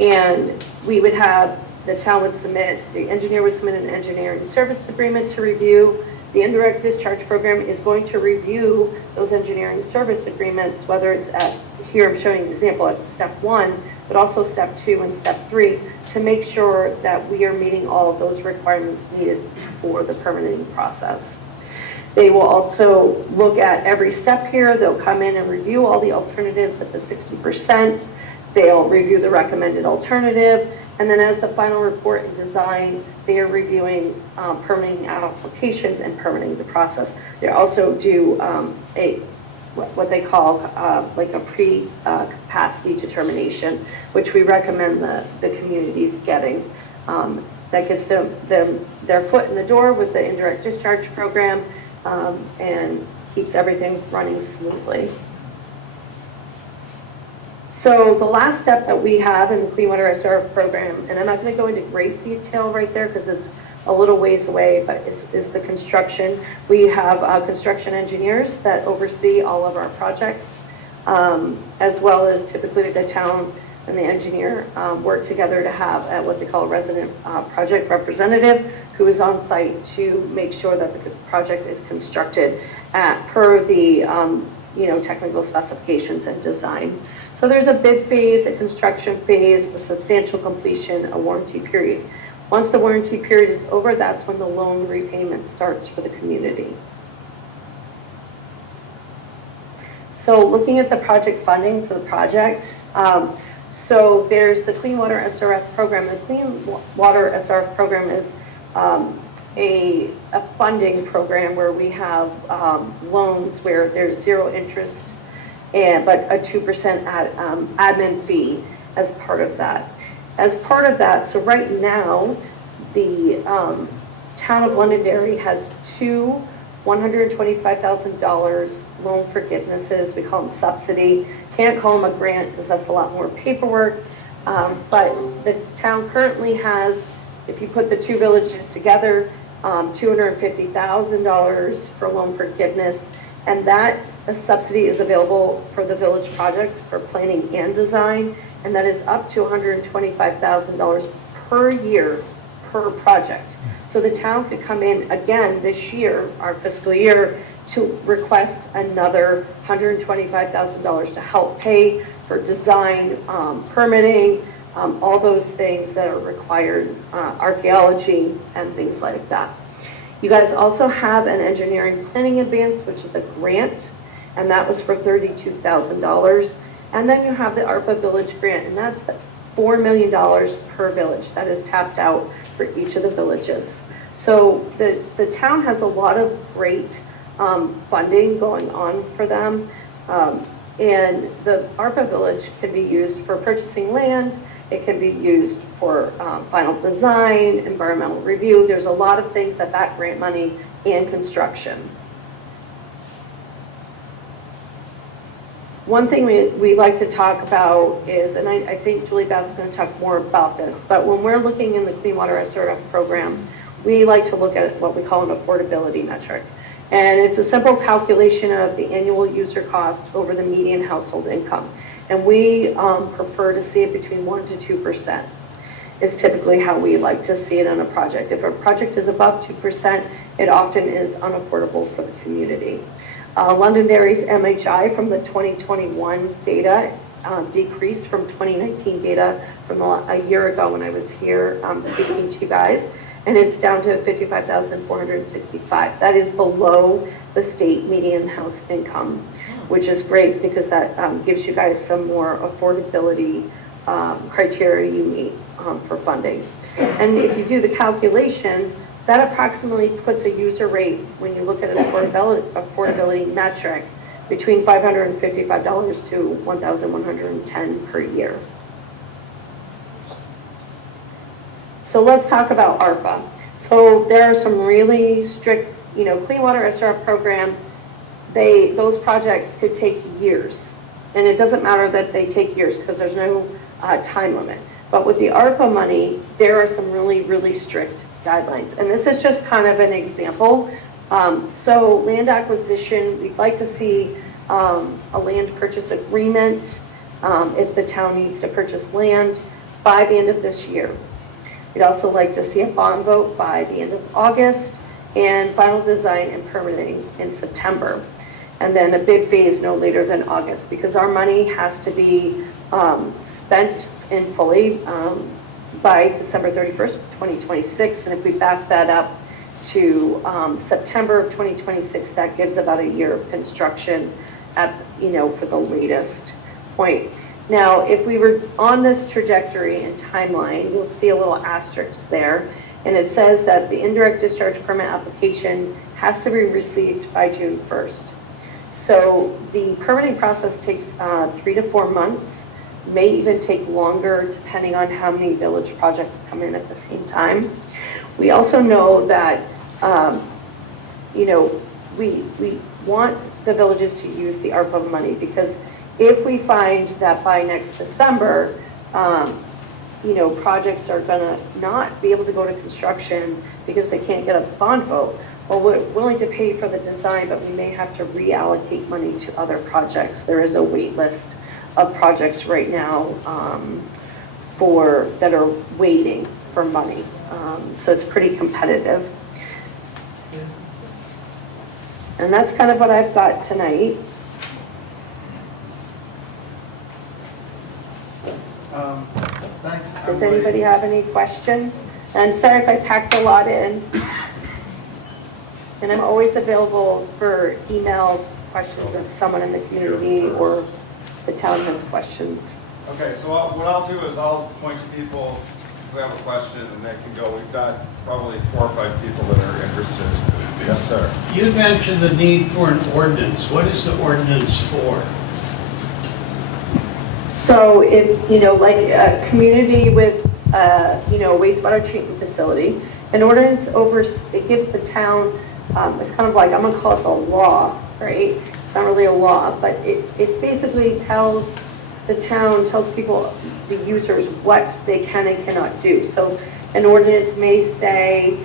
And we would have, the town would submit, the engineer would submit an engineering service agreement to review. The indirect discharge program is going to review those engineering service agreements, whether it's at, here I'm showing an example at step 1, but also step 2 and step 3, to make sure that we are meeting all of those requirements needed for the permitting process. They will also look at every step here. They'll come in and review all the alternatives at the 60%. They'll review the recommended alternative. And then as the final report and design, they are reviewing permitting applications and permitting the process. They also do what they call like a pre-capacity determination, which we recommend the communities getting. That gets them their foot in the door with the indirect discharge program and keeps everything running smoothly. So the last step that we have in the Clean Water SRF program, and I'm not going to go into great detail right there because it's a little ways away, but is the construction. We have construction engineers that oversee all of our projects, as well as typically the town and the engineer work together to have what they call a resident project representative who is on site to make sure that the project is constructed per the technical specifications and design. So there's a bid phase, a construction phase, a substantial completion, a warranty period. Once the warranty period is over, that's when the loan repayment starts for the community. So looking at the project funding for the project, so there's the Clean Water SRF program. The Clean Water SRF program is a funding program where we have loans where there's zero interest, but a 2% admin fee as part of that. As part of that, so right now, the town of Londonderry has two $125,000 loan forgivenesses. We call them subsidy. Can't call them a grant because that's a lot more paperwork. But the town currently has, if you put the two villages together, $250,000 for loan forgiveness. And that subsidy is available for the village projects for planning and design. And that is up to $125,000 per year per project. So the town could come in again this year, our fiscal year, to request another $125,000 to help pay for design, permitting, all those things that are required, archaeology and things like that. You guys also have an engineering planning advance, which is a grant, and that was for $32,000. And then you have the ARPA Village Grant, and that's $4 million per village that is tapped out for each of the villages. So the town has a lot of great funding going on for them. And the ARPA Village can be used for purchasing land. It can be used for final design, environmental review. There's a lot of things that grant money and construction. One thing we like to talk about is, and I think Julie Beth's going to talk more about this, but when we're looking in the Clean Water SRF program, we like to look at what we call an affordability metric. And it's a simple calculation of the annual user cost over the median household income. And we prefer to see it between 1% to 2% is typically how we like to see it on a project. If a project is above 2%, it often is unaffordable for the community. Londonderry's MHI from the 2021 data decreased from 2019 data from a year ago when I was here speaking to you guys, and it's down to 55,465. That is below the state median house income, which is great because that gives you guys some more affordability criteria you meet for funding. And if you do the calculation, that approximately puts a user rate, when you look at an affordability metric, between $555 to $1,110 per year. So let's talk about ARPA. So there are some really strict, Clean Water SRF program, those projects could take years. And it doesn't matter that they take years because there's no time limit. But with the ARPA money, there are some really, really strict guidelines. And this is just kind of an example. So land acquisition, we'd like to see a land purchase agreement if the town needs to purchase land by the end of this year. We'd also like to see a bond vote by the end of August and final design and permitting in September. And then a bid phase no later than August because our money has to be spent in fully by December 31st, 2026. And if we back that up to September of 2026, that gives about a year of construction at, for the latest point. Now, if we were on this trajectory and timeline, you'll see a little asterisk there, and it says that the indirect discharge permit application has to be received by June 1st. So the permitting process takes 3 to 4 months, may even take longer depending on how many village projects come in at the same time. We also know that, we want the villages to use the ARPA money, because if we find that by next December, projects are gonna not be able to go to construction because they can't get a bond vote, well, we're willing to pay for the design, but we may have to reallocate money to other projects. There is a wait list of projects right now that are waiting for money. So it's pretty competitive. And that's kind of what I've got tonight. Thanks. Does anybody have any questions? And I'm sorry if I packed a lot in. And I'm always available for emails, questions of someone in the community, or the town has questions. Okay, so what I'll do is I'll point to people who have a question and they can go. We've got probably 4 or 5 people that are interested. Yes, sir. You mentioned the need for an ordinance. What is the ordinance for? So if, like a community with, wastewater treatment facility, an ordinance it gives the town, it's kind of like, I'm gonna call it the law, right? It's not really a law, but it basically tells people, the users, what they can and cannot do. So an ordinance may say,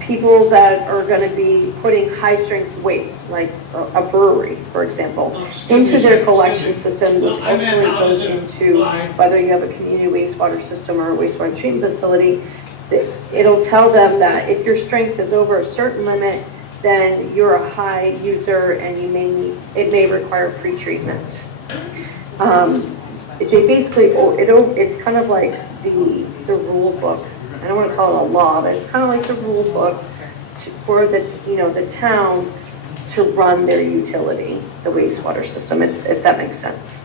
people that are going to be putting high-strength waste, like a brewery, for examtle, into their collection system, which ultimately goes into whether you have a community wastewater system or a wastewater treatment facility. It'll tell them that if your strength is over a certain limit, then you're a high user and it may require pre-treatment. It's kind of like the rule book. I don't want to call it a law, but it's kind of like the rule book for the town to run their utility, the wastewater system, if that makes sense.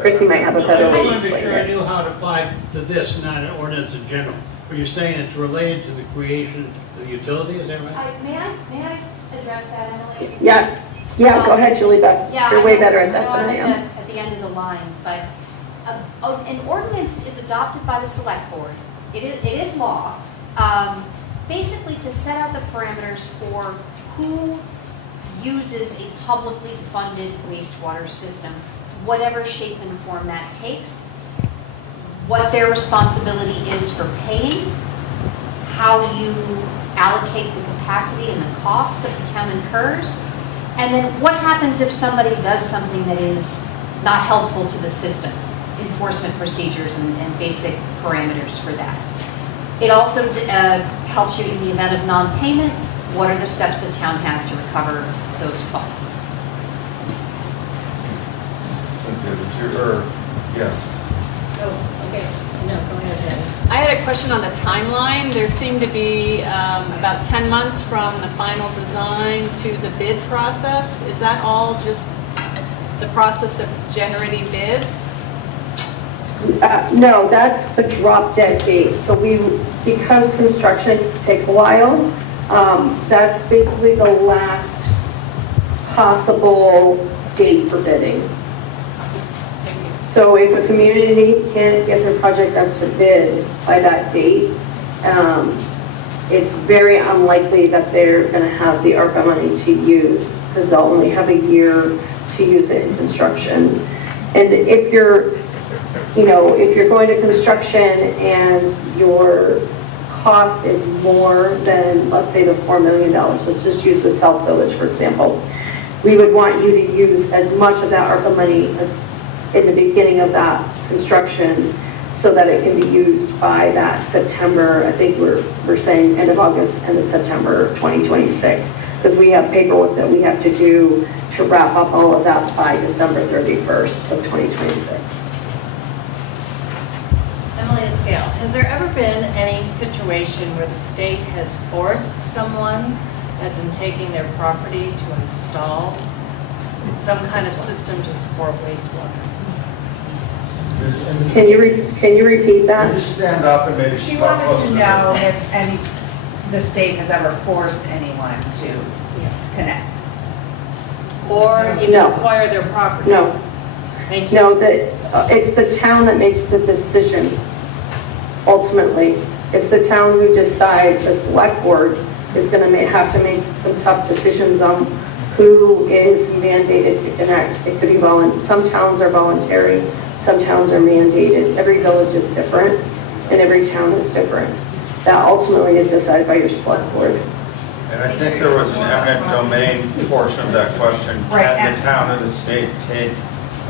Chrissy might have a better way I to want to make explain sure I it. knew how to apply to this, not an ordinance in general. But you're saying it's related to the creation of the utility, is that right? May I address that, Emily? Yeah, go ahead, Julie Beth. Yeah, You're way better at that than I am. At the end of the line, but an ordinance is adopted by the select board. It is law, basically to set out the parameters for who uses a publicly funded wastewater system, whatever shape and form that takes, what their responsibility is for paying, how you allocate the capacity and the costs that the town incurs, and then what happens if somebody does something that is not helpful to the system, enforcement procedures and basic parameters for that. It also helps you in the event of non-payment. What are the steps the town has to recover those funds? Cynthia, yes. Oh, okay. No, go ahead. I had a question on the timeline. There seemed to be about 10 months from the final design to the bid process. Is that all just the process of generating bids? No, that's the drop dead date. So because construction takes a while, that's basically the last possible date for bidding. So if a community can't get their project up to bid by that date, it's very unlikely that they're going to have the ARPA money to use, because they'll only have a year to use it in construction. And if you're going to construction and your cost is more than, let's say, the $4 million, let's just use the South Village, for example, we would want you to use as much of that ARPA money as in the beginning of that construction, so that it can be used by that September, I think we're saying end of August, end of September 2026, because we have paperwork that we have to do to wrap up all of that by December 31st of 2026. Emily and Scale, has there ever been any situation where the state has forced someone, as in taking their property, to install some kind of system to support wastewater? Can you repeat that? Just stand up and maybe She talk wanted closer to the know mic. if the state has ever forced anyone to connect. Or even No. acquire their property. No, Thank you. no, it's the town that makes the decision, ultimately. It's the town who decides, the select board is gonna have to make some tough decisions on who is mandated to connect. It could be some towns are voluntary, some towns are mandated. Every village is different, and every town is different. That ultimately is decided by your select board. And I think there was an eminent domain portion of that question. Right, Can and- the town or the state take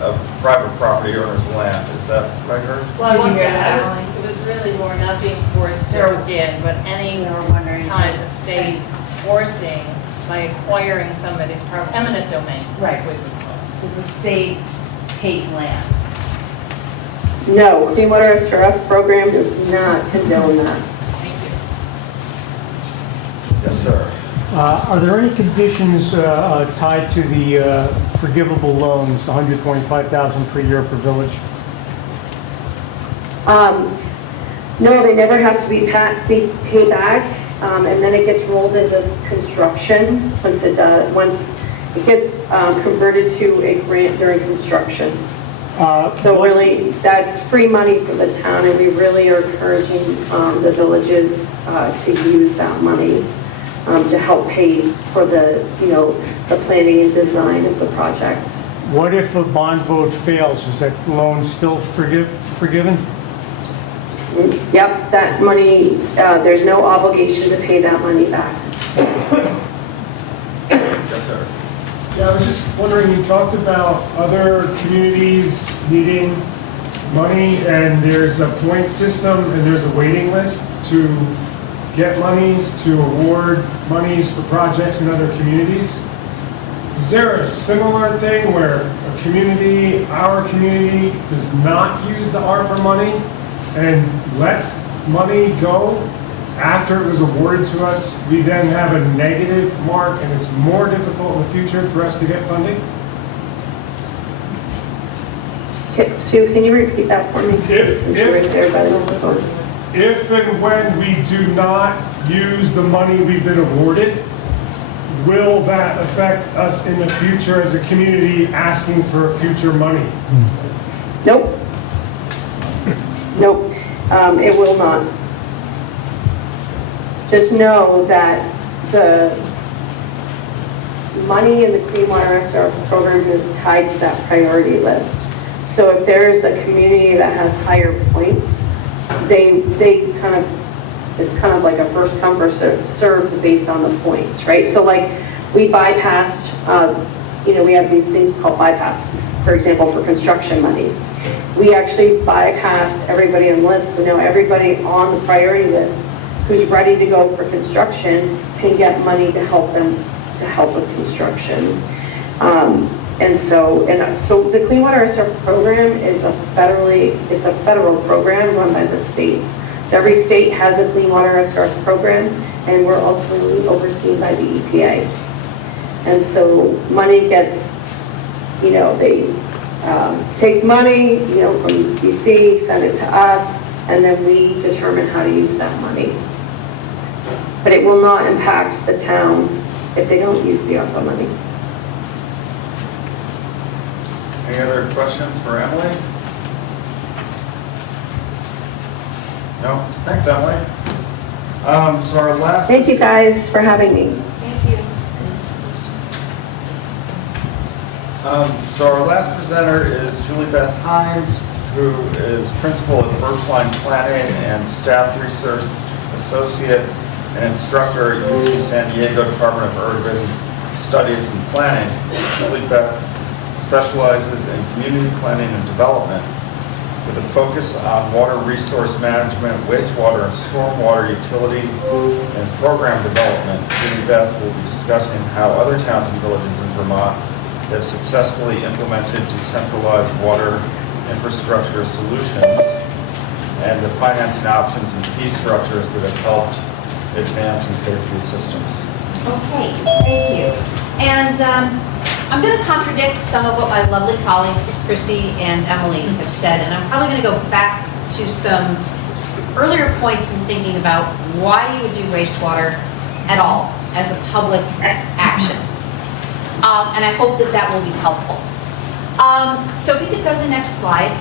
a private property owner's land? Is that what I heard? Well, Did you hear that, yeah, Emily? it was really more not being forced to Sure. begin, but any We were wondering. time the state forcing by acquiring somebody's eminent domain. is Right. what we call it. Does the state take land? No, Clean Water SRF program does not condone that. Thank you. Yes, sir. Are there any conditions tied to the forgivable loans, $125,000 per year per village? No, they never have to be paid back, and then it gets rolled into construction once it gets converted to a grant during construction. So really, that's free money for the town, and we really are encouraging the villages to use that money to help pay for the planning and design of the project. What if a bond vote fails? Is that loan still forgiven? Yep, that money, there's no obligation to pay that money back. Yes, sir. Yeah, I was just wondering, you talked about other communities needing money, and there's a point system, and there's a waiting list to get monies, to award monies for projects in other communities. Is there a similar thing where a community, our community, does not use the ARPA money and lets money go after it was awarded to us? We then have a negative mark, and it's more difficult in the future for us to get funding? Sue, can you repeat that for me? Since you're right there by the microphone. If and when we do not use the money we've been awarded, will that affect us in the future as a community asking for future money? Nope. Nope, it will not. Just know that the money in the Clean Water SRF program is tied to that priority list. So if there's a community that has higher points, it's kind of like a first come, first served based on the points, right? So like we bypassed, we have these things called bypasses, for example, for construction money. We actually bypassed everybody on the list, so now everybody on the priority list who's ready to go for construction can get money to help them, to help with construction. So the Clean Water SRF program is a federal program run by the states. So every state has a Clean Water SRF program, and we're ultimately overseen by the EPA. And so money gets, they take money, from DC, send it to us, and then we determine how to use that money. But it will not impact the town if they don't use the ARPA money. Any other questions for Emily? No? Thanks, Emily. So our last... Thank you guys for having me. Thank you. So our last presenter is Julie Beth Hines, who is principal at Birchline Planning and staff research associate and instructor at UC San Diego Department of Urban Studies and Planning. Julie Beth specializes in community planning and development with a focus on water resource management, wastewater and stormwater utility, and program development. Julie Beth will be discussing how other towns and villages in Vermont have successfully implemented decentralized water infrastructure solutions and the financing options and fee structures that have helped advance and pay for these systems. Okay, thank you. And I'm going to contradict some of what my lovely colleagues, Chrissy and Emily, have said, and I'm probably going to go back to some earlier points in thinking about why you would do wastewater at all as a public action. And I hope that that will be helpful. So if we could go to the next slide.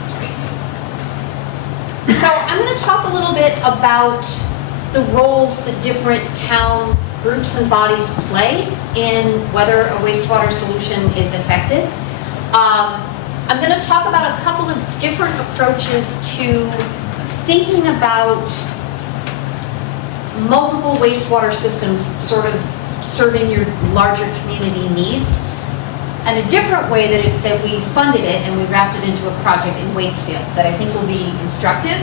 Sorry. So I'm going to talk a little bit about the roles that different town groups and bodies play in whether a wastewater solution is effective. I'm going to talk about a couple of different approaches to thinking about multiple wastewater systems sort of serving your larger community needs, and a different way that we funded it and we wrapped it into a project in Waitsfield that I think will be instructive.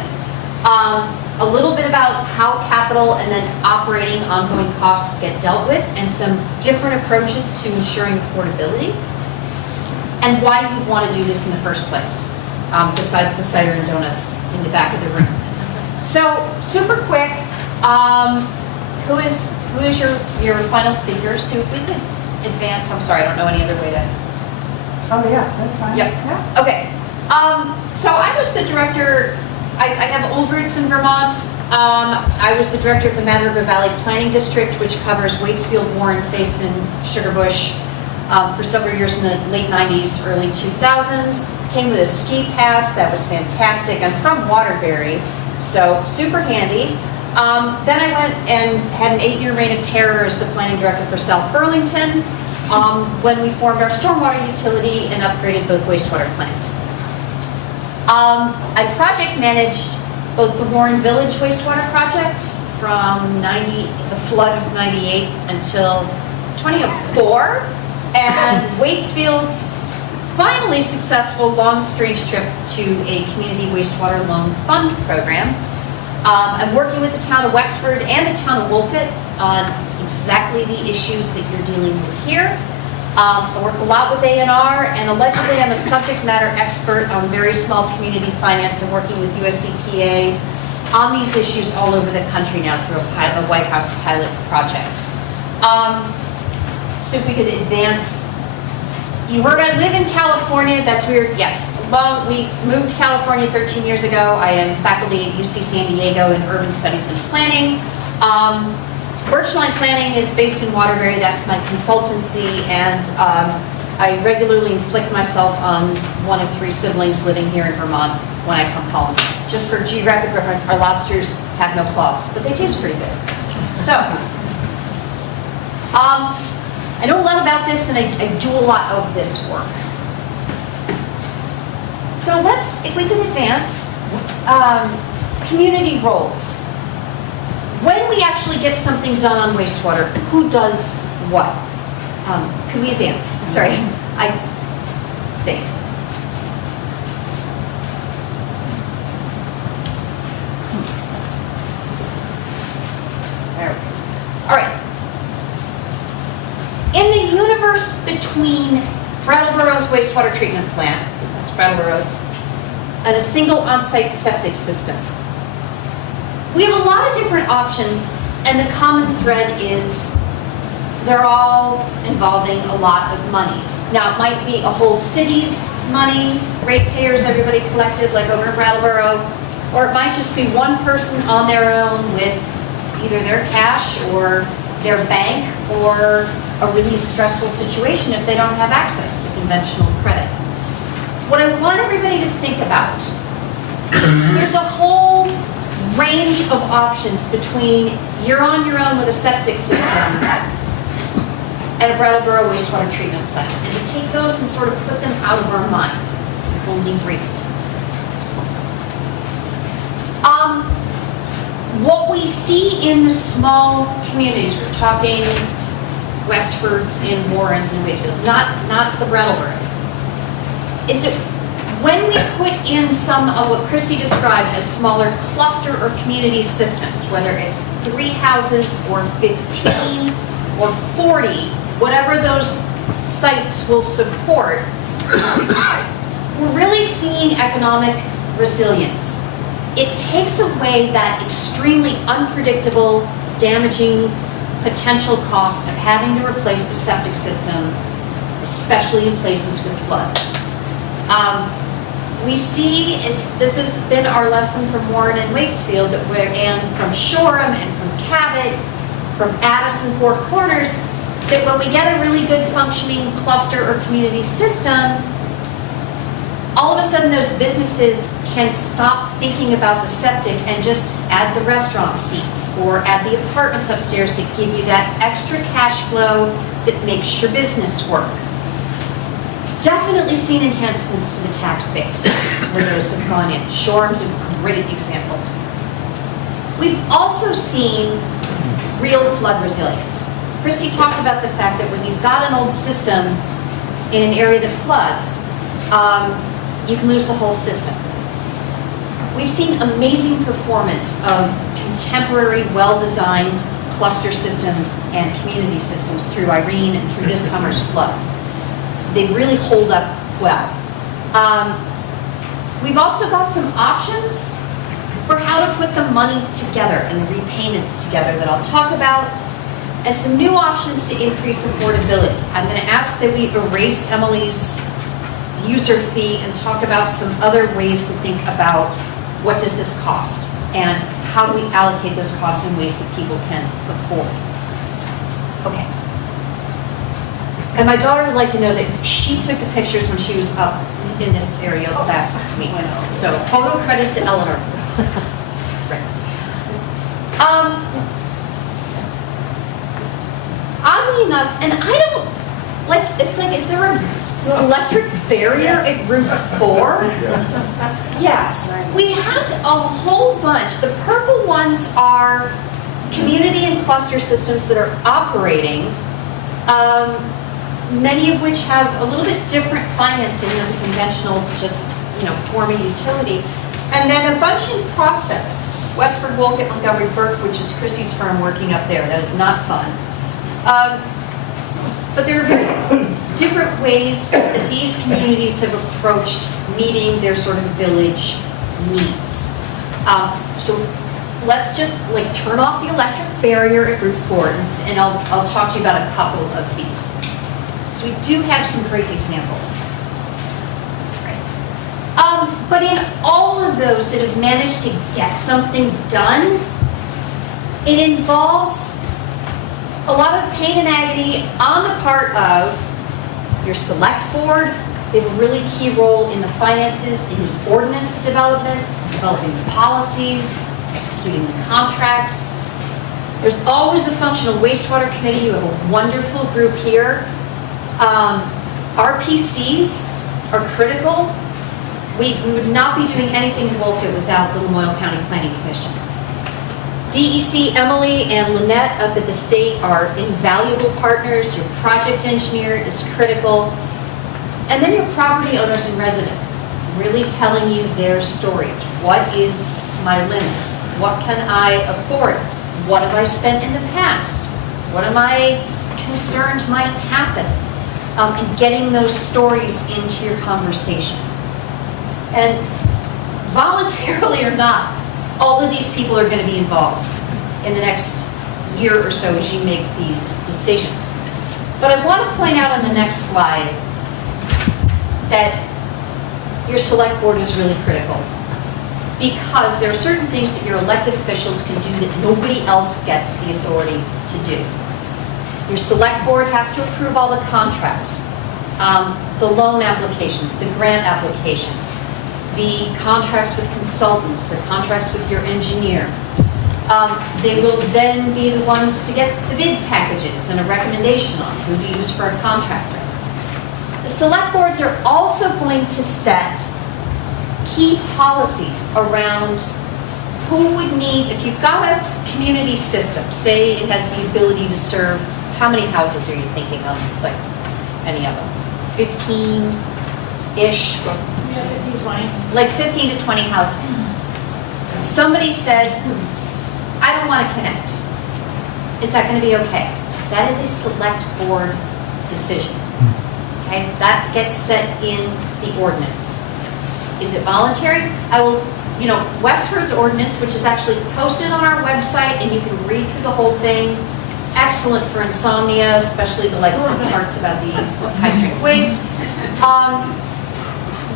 A little bit about how capital and then operating ongoing costs get dealt with, and some different approaches to ensuring affordability, and why you'd want to do this in the first place, besides the cider and donuts in the back of the room. So, super quick, who is your final speaker? Sue, if we could advance, I'm sorry, I don't know any other way to. Oh, yeah, that's fine. Yep. Yeah. Okay. So I was the director. I have old roots in Vermont. I was the director of the Mad River Valley Planning District, which covers Waitsfield, Warren, Fayston, Sugarbush, for several years in the late 90s, early 2000s. Came with a ski pass. That was fantastic. I'm from Waterbury, so super handy. Then I went and had an 8-year reign of terror as the planning director for South Burlington, when we formed our stormwater utility and upgraded both wastewater plants. I project managed both the Warren Village wastewater project from the flood of 98 until 2004, and Waitsfield's finally successful long strange trip to a community wastewater loan fund program. I'm working with the town of Westford and the town of Wolcott on exactly the issues that you're dealing with here. I work a lot with A&R, and allegedly I'm a subject matter expert on very small community finance and working with US EPA on these issues all over the country now through a White House pilot project. So if we could advance. You heard I live in California, that's weird, yes. We moved to California 13 years ago. I am faculty at UC San Diego in urban studies and planning. Birchline Planning is based in Waterbury, that's my consultancy, and I regularly inflict myself on one of 3 siblings living here in Vermont when I come home. Just for geographic reference, our lobsters have no claws, but they taste pretty good. So, I know a lot about this, and I do a lot of this work. So if we could advance, community roles. When we actually get something done on wastewater, who does what? Can we advance? Sorry, thanks. There we go. All right. In the universe between Brattleboro's wastewater treatment plant, that's Brattleboro's, and a single on-site septic system, we have a lot of different options, and the common thread is they're all involving a lot of money. Now, it might be a whole city's money, ratepayers, everybody collected, like over in Brattleboro, or it might just be one person on their own with either their cash or their bank, or a really stressful situation if they don't have access to conventional credit. What I want everybody to think about, there's a whole range of options between you're on your own with a septic system and a Brattleboro wastewater treatment plant, and to take those and sort of put them out of our minds, if only briefly. What we see in the small communities, we're talking Westfords and Warrens and Waitsfield, not the Brattleboros, is that when we put in some of what Christy described as smaller cluster or community systems, whether it's 3 houses or 15 or 40, whatever those sites will support, we're really seeing economic resilience. It takes away that extremely unpredictable, damaging potential cost of having to replace a septic system, especially in places with floods. We see, this has been our lesson from Warren and Waitsfield, and from Shoreham and from Cabot, from Addison, Four Corners, that when we get a really good functioning cluster or community system, all of a sudden those businesses can stop thinking about the septic and just add the restaurant seats or add the apartments upstairs that give you that extra cash flow that makes your business work. Definitely seen enhancements to the tax base where those have gone in. Shoreham's a great example. We've also seen real flood resilience. Christy talked about the fact that when you've got an old system in an area that floods, you can lose the whole system. We've seen amazing performance of contemporary, well-designed cluster systems and community systems through Irene and through this summer's floods. They really hold up well. We've also got some options for how to put the money together and the repayments together that I'll talk about, and some new options to increase affordability. I'm going to ask that we erase Emily's user fee and talk about some other ways to think about what does this cost and how do we allocate those costs in ways that people can afford. Okay. And my daughter would like to know that she took the pictures when she was up in this area last week. So photo credit to Eleanor. Oddly enough, and I don't, it's like, is there an electric barrier at Route 4? Yes. We have a whole bunch. The purple ones are community and cluster systems that are operating. Many of which have a little bit different financing than the conventional, just, form a utility. And then a bunch in process. Westford, Wolcott, Montgomery, Burke, which is Chrissy's firm working up there. That is not fun. But there are very different ways that these communities have approached meeting their sort of village needs. So let's just turn off the electric barrier at Route 4, and I'll talk to you about a couple of these. So we do have some great examples. Right. But in all of those that have managed to get something done, it involves a lot of pain and agony on the part of your select board. They have a really key role in the finances, in the ordinance development, developing the policies, executing the contracts. There's always a functional wastewater committee. You have a wonderful group here. RPCs are critical. We would not be doing anything in Wolcott without the Lamoille County Planning Commission. DEC, Emily and Lynette up at the state are invaluable partners. Your project engineer is critical. And then your property owners and residents, really telling you their stories. What is my limit? What can I afford? What have I spent in the past? What am I concerned might happen? And getting those stories into your conversation. And voluntarily or not, all of these people are going to be involved in the next year or so as you make these decisions. But I want to point out on the next slide that your select board is really critical, because there are certain things that your elected officials can do that nobody else gets the authority to do. Your select board has to approve all the contracts, the loan applications, the grant applications, the contracts with consultants, the contracts with your engineer. They will then be the ones to get the bid packages and a recommendation on who to use for a contractor. The select boards are also going to set key policies around who would need, if you've got a community system, say it has the ability to serve, how many houses are you thinking of? Like any of them? 15-ish? Yeah, 15, 20. Like 15 to 20 houses. Somebody says, I don't want to connect. Is that going to be okay? That is a select board decision. Okay, that gets set in the ordinance. Is it voluntary? I will, Westford's ordinance, which is actually posted on our website, and you can read through the whole thing. excellent for insomnia, especially the parts about the high-strength waste.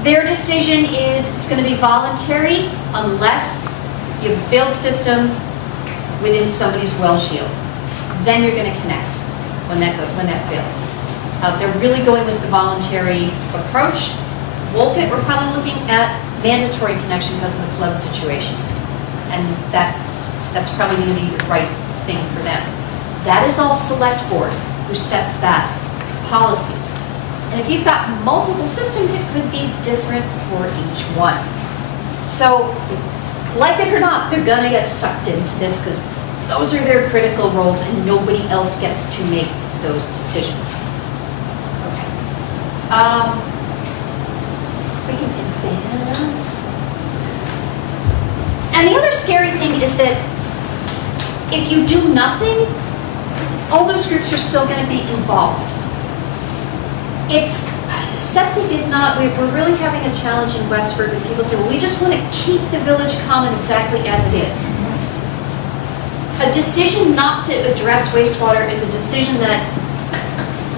Their decision is it's going to be voluntary unless you have a failed system within somebody's well shield. Then you're going to connect when that fails. They're really going with the voluntary approach. Wolpit, we're probably looking at mandatory connection because of the flood situation. And that's probably going to be the right thing for them. That is all select board who sets that policy. And if you've got multiple systems, it could be different for each one. So, like it or not, they're gonna get sucked into this because those are their critical roles and nobody else gets to make those decisions. Okay. If we can advance. And the other scary thing is that if you do nothing, all those groups are still gonna be involved. Septic is not, we're really having a challenge in Westford when people say, well, we just want to keep the village common exactly as it is. A decision not to address wastewater is a decision that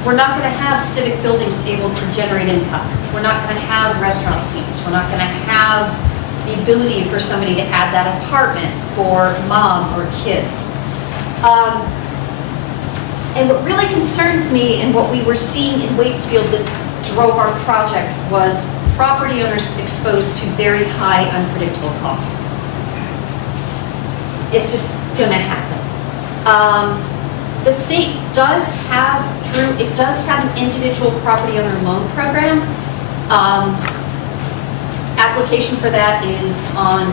we're not going to have civic buildings able to generate income. We're not going to have restaurant seats. We're not going to have the ability for somebody to add that apartment for mom or kids. And what really concerns me and what we were seeing in Waitsfield that drove our project was property owners exposed to very high unpredictable costs. It's just gonna happen. The state does have an individual property owner loan program. Application for that it's on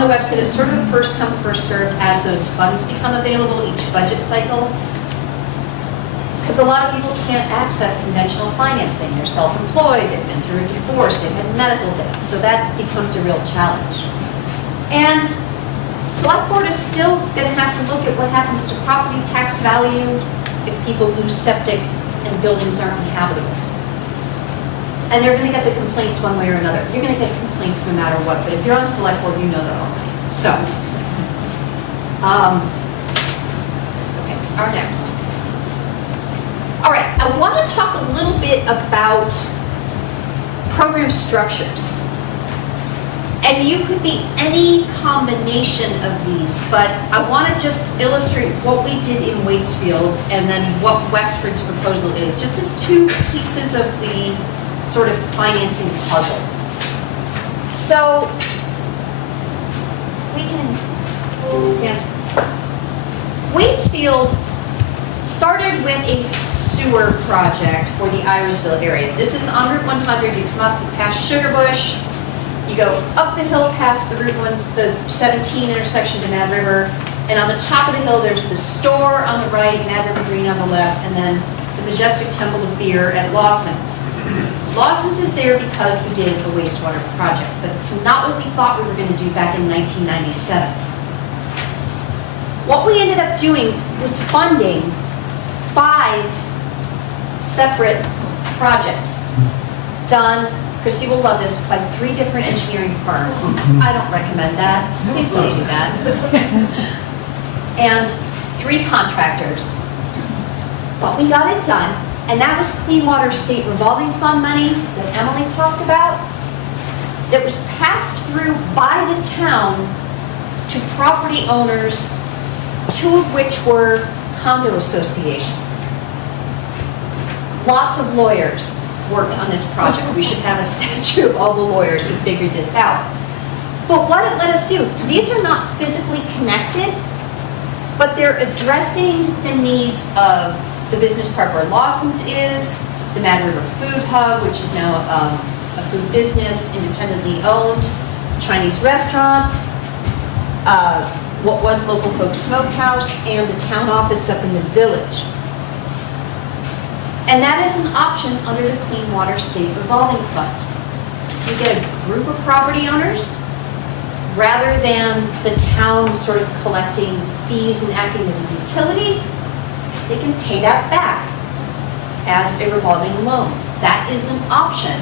the website. It's sort of a first come, first served as those funds become available each budget cycle. Because a lot of people can't access conventional financing. They're self-employed, they've been through a divorce, they've had medical debts, so that becomes a real challenge. And select board is still going to have to look at what happens to property tax value if people lose septic and buildings aren't inhabitable. And they're going to get the complaints one way or another. You're going to get complaints no matter what, but if you're on select board, you know that already. So, okay, our next. All right, I want to talk a little bit about program structures. And you could be any combination of these, but I want to just illustrate what we did in Waitsfield and then what Westford's proposal is, just as two pieces of the sort of financing puzzle. So, if we can advance. Waitsfield started with a sewer project for the Irisville area. This is on Route 100. You come up, you pass Sugarbush, you go up the hill past the Route 1, the 17 intersection to Mad River, and on the top of the hill there's the store on the right, Mad River Green on the left, and then the majestic Temple of Beer at Lawson's. Lawson's is there because we did a wastewater project, but it's not what we thought we were going to do back in 1997. What we ended up doing was funding 5 separate projects done, Chrissy will love this, by 3 different engineering firms. I don't recommend that. Please don't do that. And 3 contractors. But we got it done, and that was Clean Water State Revolving Fund money that Emily talked about that was passed through by the town to property owners, 2 of which were condo associations. Lots of lawyers worked on this project. We should have a statue of all the lawyers who figured this out. But what it let us do, these are not physically connected, but they're addressing the needs of the business park where Lawson's is, the Mad River Food Hub, which is now a food business, independently owned, Chinese restaurant, what was Local Folk Smokehouse, and the town office up in the village. And that is an option under the Clean Water State Revolving Fund. You get a group of property owners, rather than the town sort of collecting fees and acting as a utility, they can pay that back as a revolving loan. That is an option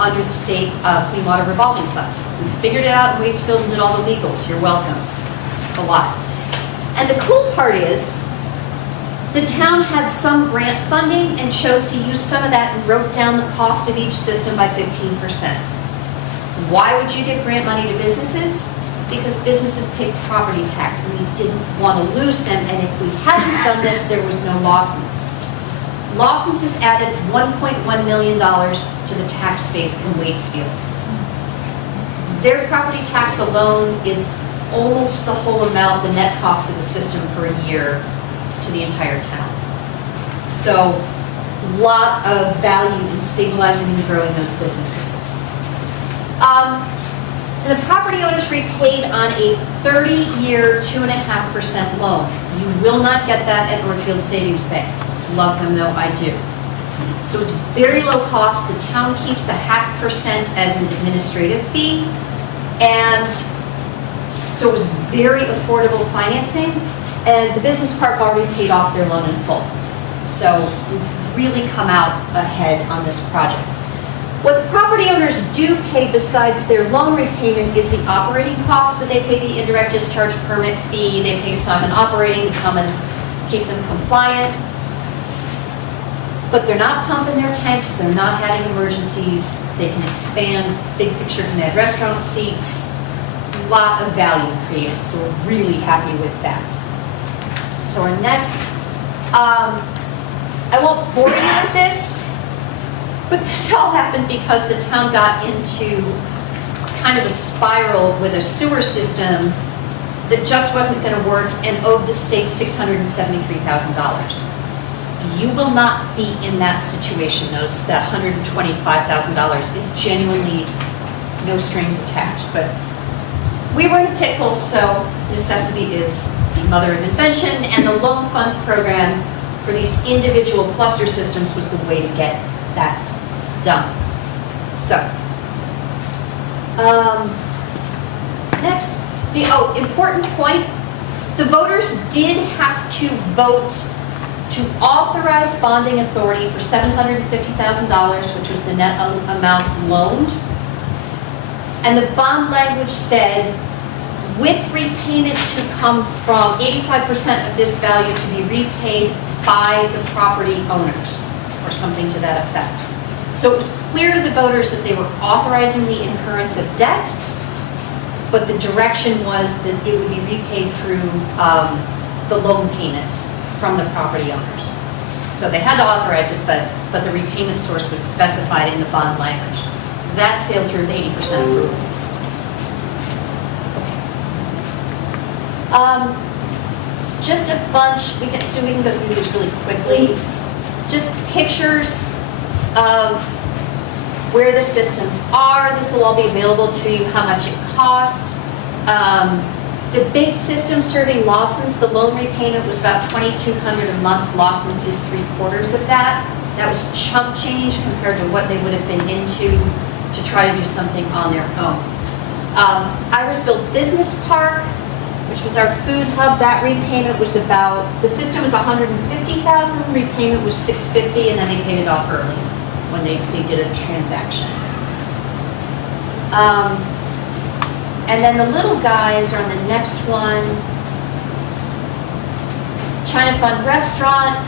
under the state Clean Water Revolving Fund. We figured it out in Waitsfield and did all the legals. You're welcome. A lot. And the cool part is, The town had some grant funding and chose to use some of that and wrote down the cost of each system by 15%. Why would you give grant money to businesses? Because businesses pay property tax and we didn't want to lose them, and if we hadn't done this, there was no Lawson's. Lawson's has added $1.1 million to the tax base in Waitsfield. Their property tax alone is almost the whole amount, the net cost of the system per year to the entire town. So, lot of value in stabilizing and growing those businesses. And the property owners repaid on a 30-year, 2.5% loan. You will not get that at Northfield Savings Bank. Love them though, I do. So it's very low cost. The town keeps 0.5% as an administrative fee. And so it was very affordable financing. And the business park already paid off their loan in full. So we've really come out ahead on this project. What the property owners do pay besides their loan repayment is the operating costs. So they pay the indirect discharge permit fee, they pay Simon Operating to come and keep them compliant. But they're not pumping their tanks, they're not having emergencies, they can expand, big picture can add restaurant seats, a lot of value created, so we're really happy with that. So our next, I won't bore you with this, but this all happened because the town got into kind of a spiral with a sewer system that just wasn't going to work and owed the state $673,000. You will not be in that situation. That $125,000 is genuinely no strings attached. But we were in a pickle, so necessity is the mother of invention, and the loan fund program for these individual cluster systems was the way to get that done. So, next, important point, the voters did have to vote to authorize bonding authority for $750,000, which was the net amount loaned. And the bond language said, with repayment to come from 85% of this value to be repaid by the property owners, or something to that effect. So it was clear to the voters that they were authorizing the incurrence of debt, but the direction was that it would be repaid through the loan payments from the property owners. So they had to authorize it, but the repayment source was specified in the bond language. That sailed through with 80% approval. Just a bunch, we can go through this really quickly. Just pictures of where the systems are. This will all be available to you, how much it cost. The big system serving Lawson's, the loan repayment was about $2,200 a month. Lawson's is 3/4 of that. That was chump change compared to what they would have been into to try to do something on their own. Irisville Business Park, which was our food hub, that repayment was about, the system was $150,000, repayment was $650, and then they paid it off early when they did a transaction. And then the little guys are on the next one. China Fund Restaurant,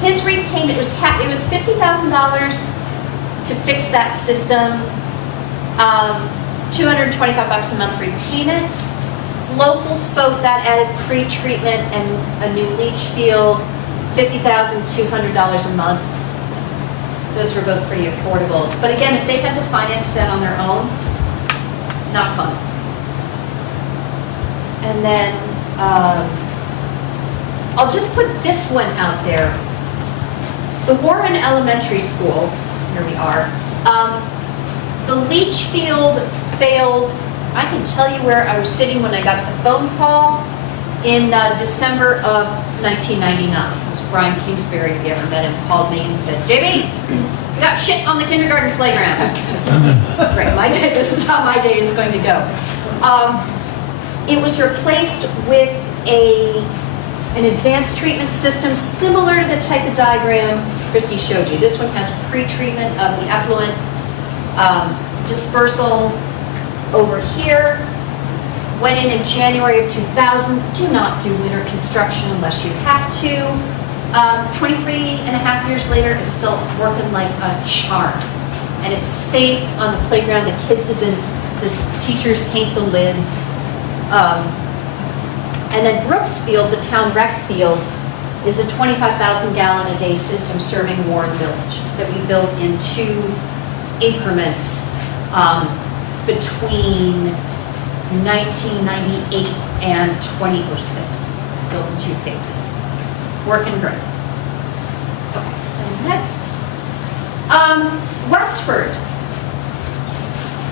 his repayment was $50,000 to fix that system, $225 a month repayment. Local folk, that added pre-treatment and a new leach field, $50,200 a month. Those were both pretty affordable. But again, if they had to finance that on their own, not fun. And then I'll just put this one out there. The Warren Elementary School, here we are, the leach field failed. I can tell you where I was sitting when I got the phone call in December of 1999. It was Brian Kingsbury, if you ever met him, called me and said, JB, you got shit on the kindergarten playground. Great, my day, this is how my day is going to go. It was replaced with an advanced treatment system similar to the type of diagram Christy showed you. This one has pre-treatment of the effluent, dispersal over here. Went in January of 2000. Do not do winter construction unless you have to. 23 and a half years later, it's still working like a charm. And it's safe on the playground. The kids have been, the teachers paint the lids. And then Brooksfield, the town rec field, is a 25,000 gallon a day system serving Warren Village that we built in 2 increments between 1998 and 2006, built in 2 phases. Working great. Okay, and next, Westford.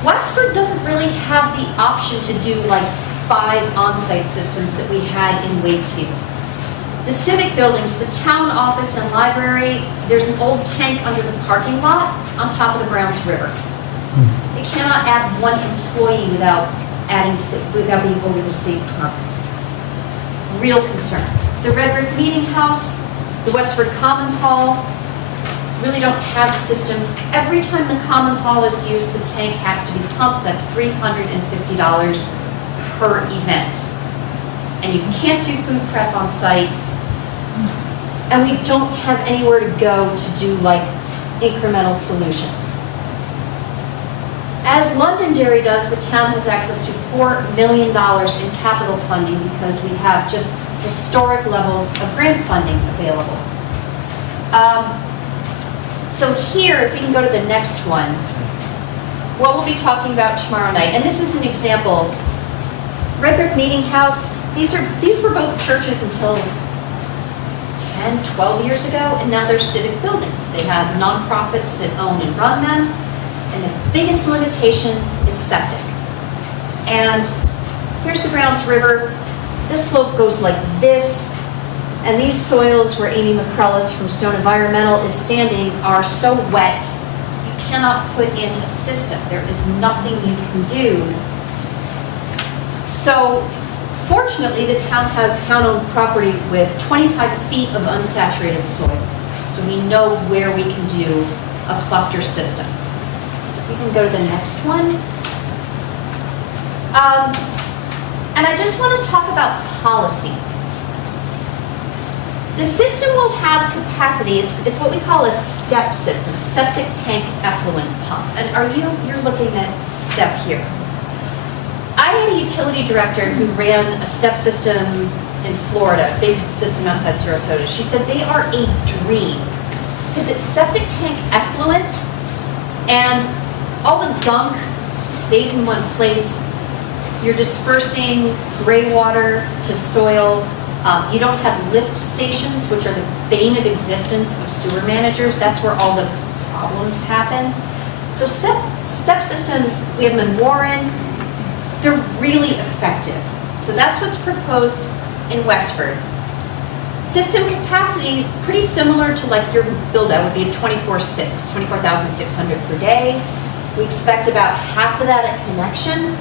Westford doesn't really have the option to do like 5 on-site systems that we had in Waitsfield. The civic buildings, the town office and library, there's an old tank under the parking lot on top of the Browns River. They cannot add 1 employee without being over the state permit. Real concerns. The Red Brick Meeting House, the Westford Common Hall, really don't have systems. Every time the Common Hall is used, the tank has to be pumped. That's $350 per event. And you can't do food prep on site. And we don't have anywhere to go to do like incremental solutions. As Londonderry does, the town has access to $4 million in capital funding because we have just historic levels of grant funding available. So here, if we can go to the next one, what we'll be talking about tomorrow night, and this is an example. Red Brick Meeting House, these were both churches until 10, 12 years ago, and now they're civic buildings. They have nonprofits that own and run them, and the biggest limitation is septic. And here's the Browns River. This slope goes like this, and these soils where Amy McCrellis from Stone Environmental is standing are so wet, you cannot put in a system. There is nothing you can do. So fortunately, the town has town-owned property with 25 feet of unsaturated soil. So we know where we can do a cluster system. So if we can go to the next one. And I just want to talk about policy. The system will have capacity. It's what we call a STEP system, septic tank effluent pump. And you're looking at STEP here. I had a utility director who ran a STEP system in Florida, big system outside Sarasota. She said they are a dream because it's septic tank effluent and all the gunk stays in one place. You're dispersing gray water to soil. You don't have lift stations, which are the bane of existence of sewer managers. That's where all the problems happen. So STEP systems, we have them in Warren. They're really effective. So that's what's proposed in Westford. System capacity, pretty similar to like your build out, would be 24,600 per day. We expect about half of that at connection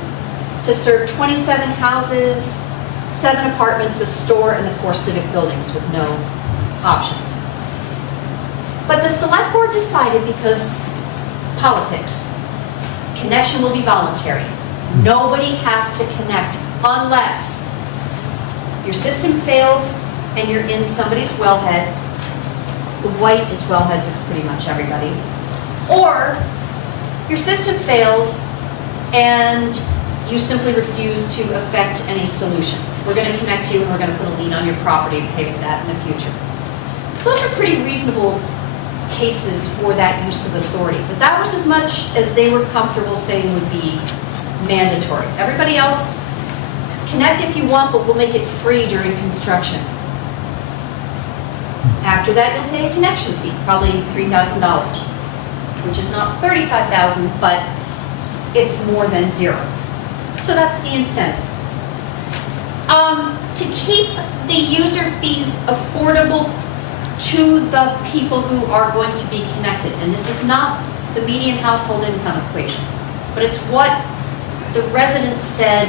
to serve 27 houses, 7 apartments, a store, and the 4 civic buildings with no options. But the select board decided, because politics, connection will be voluntary. Nobody has to connect unless your system fails and you're in somebody's wellhead. The white is wellheads, it's pretty much everybody. Or your system fails and you simply refuse to affect any solution. We're going to connect you and we're going to put a lien on your property and pay for that in the future. Those are pretty reasonable cases for that use of authority. But that was as much as they were comfortable saying would be mandatory. Everybody else, connect if you want, but we'll make it free during construction. After that, you'll pay a connection fee, probably $3,000, which is not $35,000, but it's more than 0. So that's the incentive. To keep the user fees affordable to the people who are going to be connected, and this is not the median household income equation, but it's what the residents said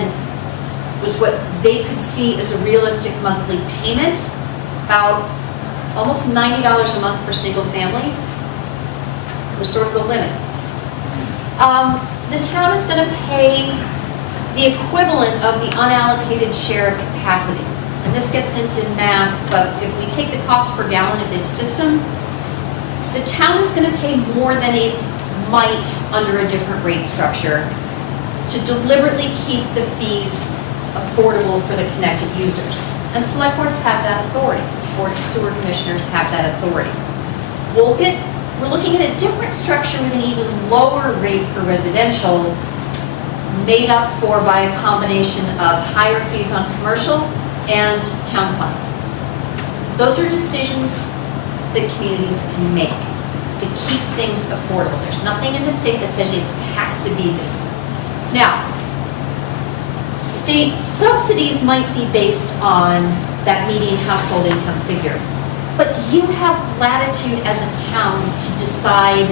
was what they could see as a realistic monthly payment, about almost $90 a month for single family was sort of the limit. The town is going to pay the equivalent of the unallocated share of capacity. And this gets into math, but if we take the cost per gallon of this system, the town is going to pay more than it might under a different rate structure to deliberately keep the fees affordable for the connected users. And select boards have that authority. Board of Sewer Commissioners have that authority. Wolcott, we're looking at a different structure with an even lower rate for residential, made up for by a combination of higher fees on commercial and town funds. Those are decisions that communities can make to keep things affordable. There's nothing in the state that says it has to be this. Now, state subsidies might be based on that median household income figure, but you have latitude as a town to decide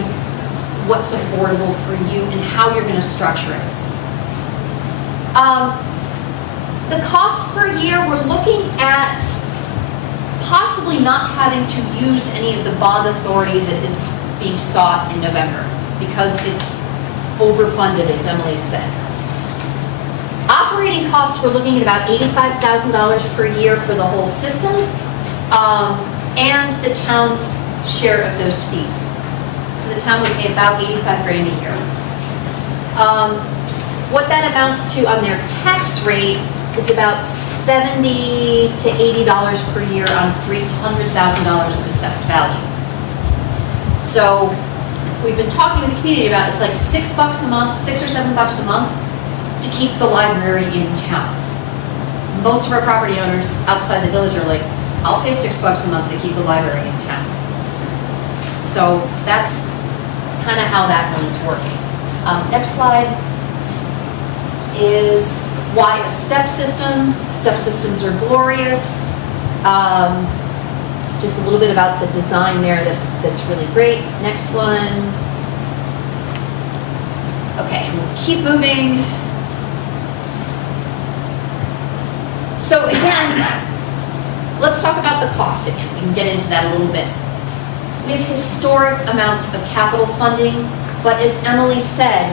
what's affordable for you and how you're going to structure it. The cost per year, we're looking at possibly not having to use any of the bond authority that is being sought in November because it's overfunded, as Emily said. Operating costs, we're looking at about $85,000 per year for the whole system, and the town's share of those fees. So the town would pay about $85,000 a year. What that amounts to on their tax rate is about $70 to $80 per year on $300,000 of assessed value. So we've been talking with the community about it's like $6 a month, $6 or $7 a month to keep the library in town. Most of our property owners outside the village are like, I'll pay $6 a month to keep the library in town. So that's kind of how that one is working. Next slide is why a step system. Step systems are glorious. Just a little bit about the design there that's really great. Next one. Okay, and we'll keep moving. So again, let's talk about the costs again. We can get into that a little bit. We have historic amounts of capital funding, but as Emily said,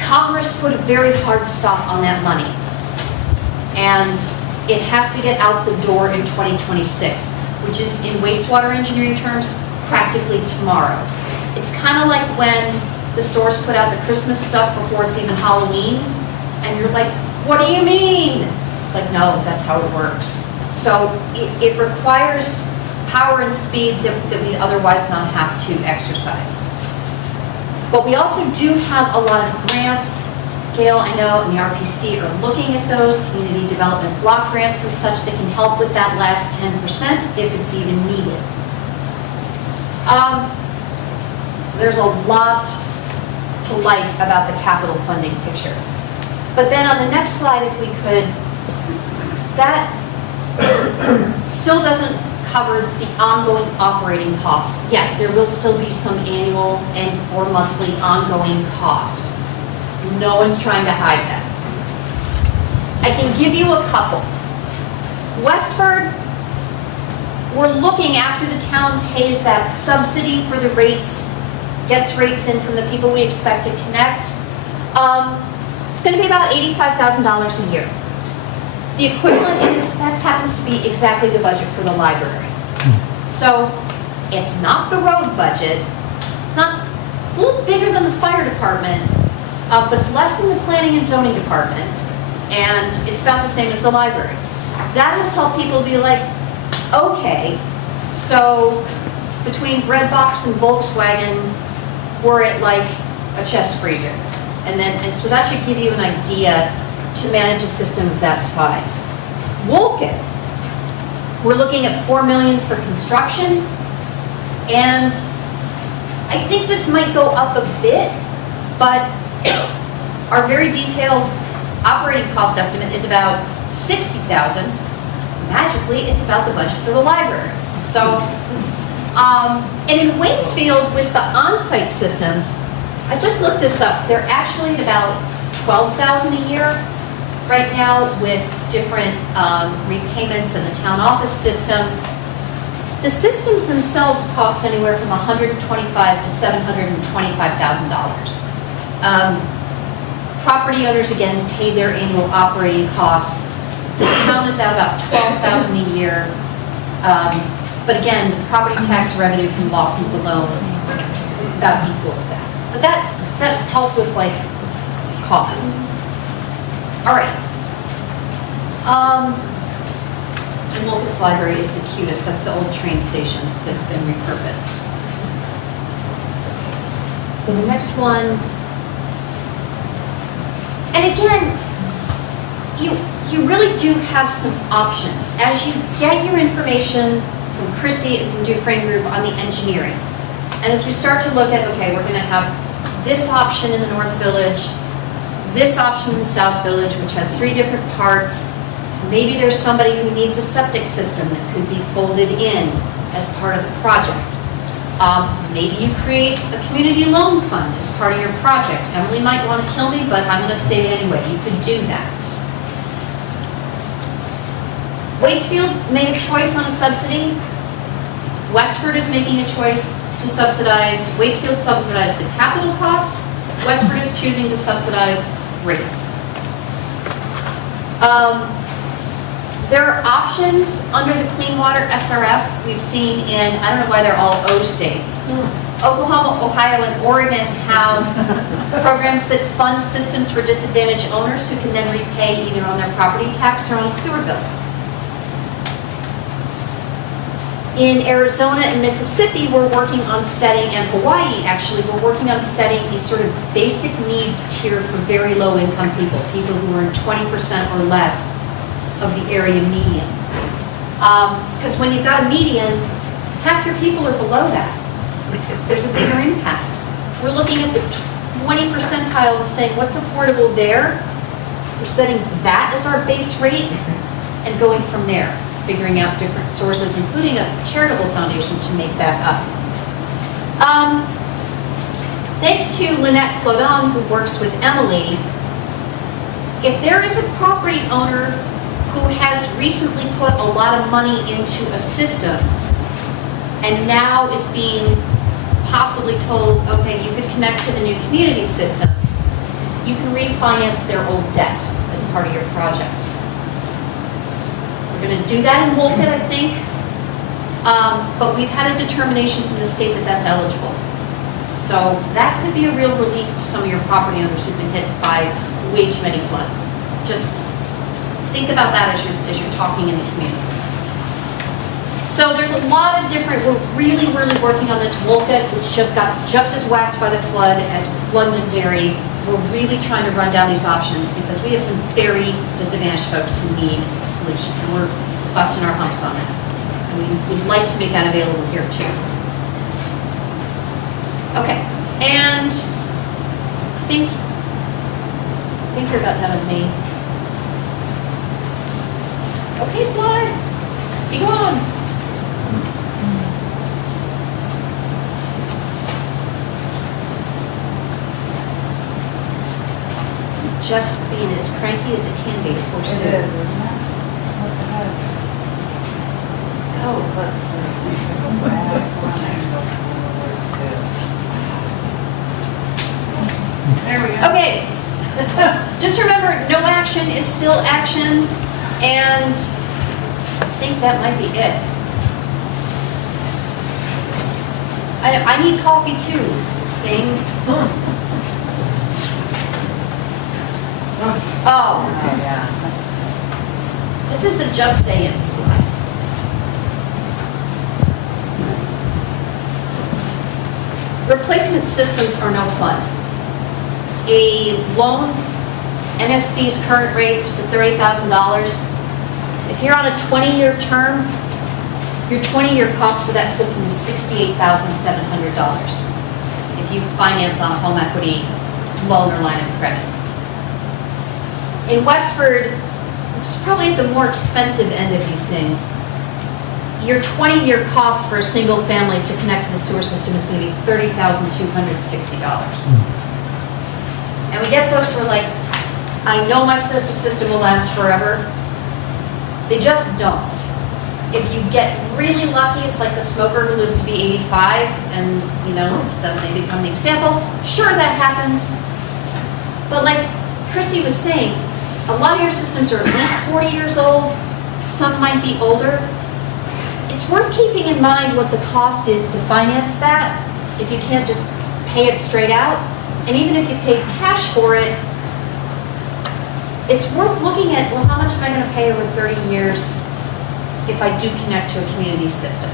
Congress put a very hard stop on that money. And it has to get out the door in 2026, which is, in wastewater engineering terms, practically tomorrow. It's kind of like when the stores put out the Christmas stuff before it's even Halloween, and you're like, what do you mean? It's like, no, that's how it works. So it requires power and speed that we'd otherwise not have to exercise. But we also do have a lot of grants. Gail, I know, and the RPC are looking at those, community development block grants and such that can help with that last 10% if it's even needed. So there's a lot to like about the capital funding picture. But then on the next slide, if we could, that still doesn't cover the ongoing operating cost. Yes, there will still be some annual and or monthly ongoing cost. No one's trying to hide that. I can give you a couple. Westford, we're looking after the town pays that subsidy for the rates, gets rates in from the people we expect to connect. It's going to be about $85,000 a year. The equivalent is, that happens to be exactly the budget for the library. So it's not the road budget, it's a little bigger than the fire department, but it's less than the planning and zoning department, and it's about the same as the library. That has helped people be like, okay, so between Breadbox and Volkswagen, we're at like a chest freezer. And so that should give you an idea to manage a system of that size. Wolcott, we're looking at $4 million for construction, and I think this might go up a bit, but our very detailed operating cost estimate is about $60,000. Magically, it's about the budget for the library. So, and in Waynesfield, with the on-site systems, I just looked this up. They're actually at about $12,000 a year right now with different repayments and the town office system. The systems themselves cost anywhere from $125,000 to $725,000. Property owners, again, pay their annual operating costs. The town is out about 12,000 a year. But again, the property tax revenue from Lawson's alone about equals that. But that helped with like costs. All right. And Wolcott's Library is the cutest. That's the old train station that's been repurposed. So the next one, and again, you really do have some options. As you get your information from Chrissy and from Dufresne Group on the engineering, and as we start to look at, okay, we're gonna have this option in the North Village, this option in the South Village, which has 3 different parts. Maybe there's somebody who needs a septic system that could be folded in as part of the project. Maybe you create a community loan fund as part of your project. Emily might want to kill me, but I'm going to say it anyway. You could do that. Waitsfield made a choice on a subsidy. Westford is making a choice to subsidize. Waitsfield subsidized the capital cost. Westford is choosing to subsidize rates. There are options under the Clean Water SRF we've seen in, I don't know why they're all O states. Oklahoma, Ohio, and Oregon have programs that fund systems for disadvantaged owners who can then repay either on their property tax or on a sewer bill. In Arizona and Mississippi, we're working on setting, and Hawaii actually, we're working on setting a sort of basic needs tier for very low income people, people who earn 20% or less of the area median. Because when you've got a median, half your people are below that. There's a bigger impact. We're looking at the 20 percentile and saying, what's affordable there? We're setting that as our base rate and going from there, figuring out different sources, including a charitable foundation to make that up. Thanks to Lynette Clodon, who works with Emily, if there is a property owner who has recently put a lot of money into a system and now is being possibly told, okay, you could connect to the new community system, you can refinance their old debt as part of your project. We're going to do that in Wolcott, I think, but we've had a determination from the state that that's eligible. So that could be a real relief to some of your property owners who've been hit by way too many floods. Just think about that as you're talking in the community. So there's a lot of different, we're really working on this. Wolcott, which just got just as whacked by the flood as Londonderry. We're really trying to run down these options because we have some very disadvantaged folks who need a solution, and we're busting our humps on that. And we would like to make that available here too. Okay, and I think you're about done with me. Okay, slide. Be gone. Just being as cranky as it can be, poor Sue. It is, isn't it? What the heck? Oh, let's see. We can go back one and go forward, too. There we go. Okay. Just remember, no action is still action, and I think that might be it. I need coffee too, thing. Oh. Yeah. This is a just saying slide. Replacement systems are no fun. A loan, NSB's current rates for $30,000. If you're on a 20-year term, your 20-year cost for that system is $68,700 if you finance on a home equity loan or line of credit. In Westford, which is probably at the more expensive end of these things, your 20-year cost for a single family to connect to the sewer system is going to be $30,260. And we get folks who are like, I know my septic system will last forever. They just don't. If you get really lucky, it's like the smoker who lives to be 85 and, then they become the example. Sure, that happens. But like Chrissy was saying, a lot of your systems are at least 40 years old, some might be older. It's worth keeping in mind what the cost is to finance that, if you can't just pay it straight out. And even if you paid cash for it, it's worth looking at, well, how much am I going to pay over 30 years if I do connect to a community system?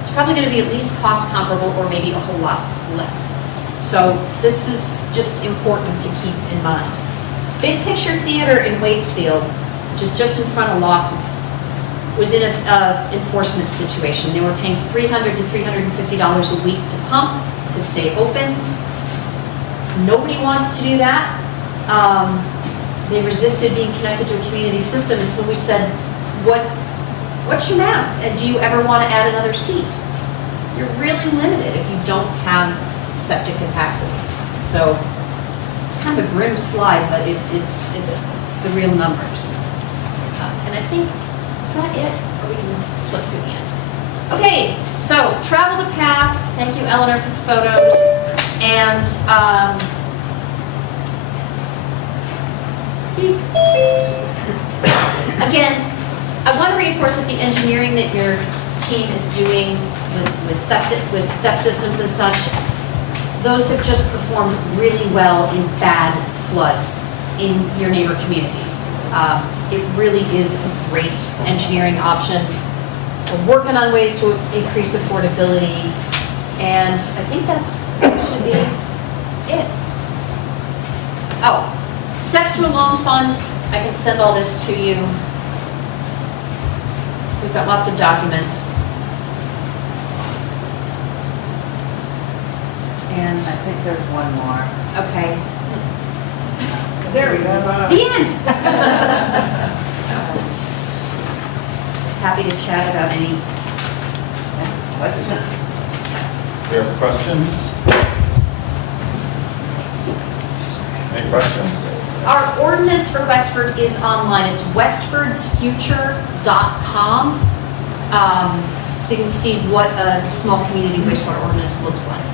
It's probably going to be at least cost comparable or maybe a whole lot less. So this is just important to keep in mind. Big Picture Theater in Waitsfield, which is just in front of Lawson's, was in an enforcement situation. They were paying $300 to $350 a week to pump, to stay open. Nobody wants to do that. They resisted being connected to a community system until we said, what's your math? And do you ever want to add another seat? You're really limited if you don't have septic capacity. So it's kind of a grim slide, but it's the real numbers. And I think, is that it? Or we can flip to the end. Okay, so travel the path. Thank you, Eleanor, for the photos. And again, I want to reinforce that the engineering that your team is doing with step systems and such, those have just performed really well in bad floods in your neighbor communities. It really is a great engineering option. We're working on ways to increase affordability, and I think that should be it. Oh, steps to a loan fund. I can send all this to you. We've got lots of documents. And I think there's one more. Okay. There we go. The end. So, happy to chat about any questions. Do you have questions? Any questions? Our ordinance for Westford is online. It's westfordsfuture.com. So you can see what a small community wastewater ordinance looks like.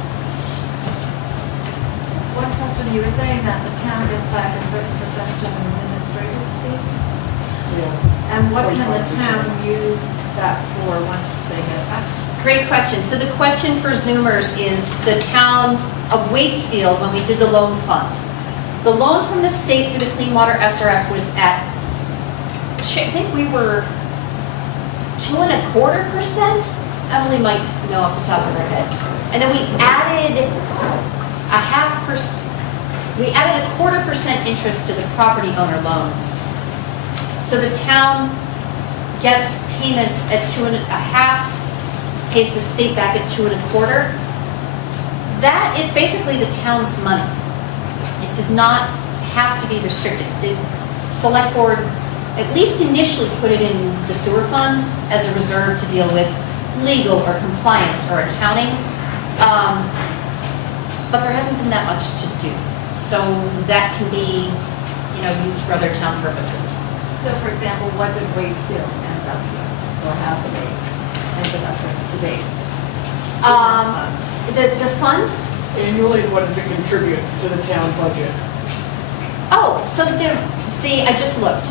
One question, you were saying that the town gets back a certain percentage of an administrative fee? Yeah. And what can the town use that for once they get it back? Great question. So the question for Zoomers is the town of Waitsfield, when we did the loan fund. The loan from the state through the Clean Water SRF was at, I think we were 2.25%. Emily might know off the top of her head. And then we added a 0.25% interest to the property owner loans. So the town gets payments at 2.5, pays the state back at 2.25. That is basically the town's money. It did not have to be restricted. The select board, at least initially, put it in the sewer fund as a reserve to deal with legal or compliance or accounting. But there hasn't been that much to do. So that can be, used for other town purposes. So for example, what did Waitsfield end up with, or have they ended up with to date? The fund? Annually, what does it contribute to the town budget? Oh, so I just looked.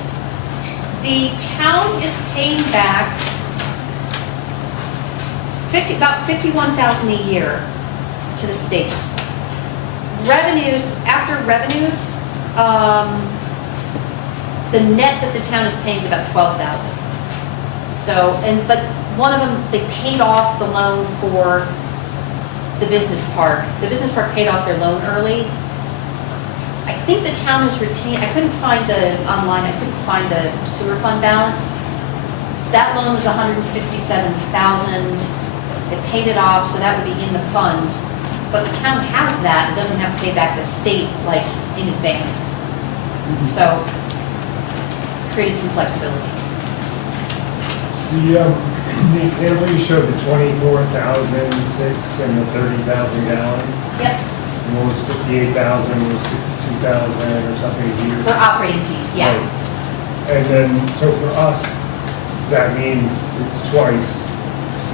The town is paying back about $51,000 a year to the state. Revenues, after revenues, the net that the town is paying is about $12,000. So, but one of them, they paid off the loan for the business park. The business park paid off their loan early. I think the town has retained, I couldn't find online, I couldn't find the sewer fund balance. That loan was $167,000. They paid it off, so that would be in the fund. But the town has that, it doesn't have to pay back the state like in advance. So, created some flexibility. The example you showed, the 24,006 and the 30,000 gallons. Yep. What was 58,000, was 62,000 or something a year? For operating fees, yeah. Right. And then, so for us, that means it's twice.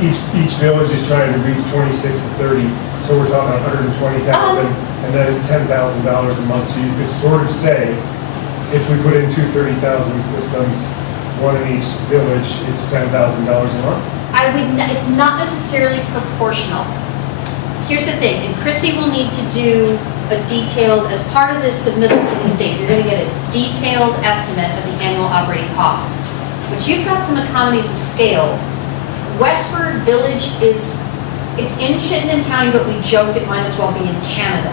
Each village is trying to reach 26 to 30, so we're talking 120,000, and that is $10,000 a month. So you could sort of say if we put in two 30,000 systems, one in each village, it's $10,000 a month? It's not necessarily proportional. Here's the thing, and Chrissy will need to do a detailed, as part of the submittal to the state, you're gonna get a detailed estimate of the annual operating costs. But you've got some economies of scale. Westford Village it's in Chittenden County, but we joke it might as well be in Canada.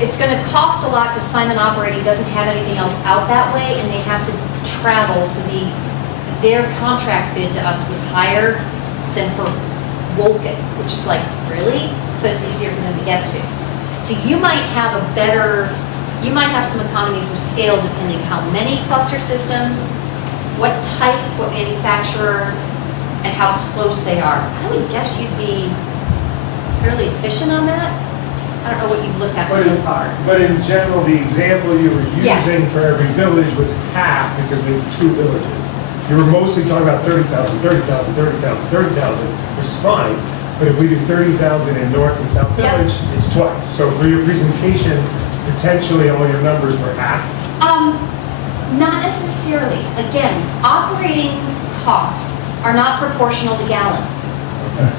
It's gonna cost a lot because Simon Operating doesn't have anything else out that way, and they have to travel, so their contract bid to us was higher than for Woken, which is like, really? But it's easier for them to get to. So you might have some economies of scale depending how many cluster systems, what type, what manufacturer, and how close they are. I would guess you'd be fairly efficient on that. I don't know what you've looked at so far. But in general, the example you were using for every village was half because we have two villages. You were mostly talking about 30,000, 30,000, 30,000, 30,000, which is fine. But if we do 30,000 in North and South Village, it's twice. So for your presentation, potentially all your numbers were half. Not necessarily. Again, operating costs are not proportional to gallons. Okay.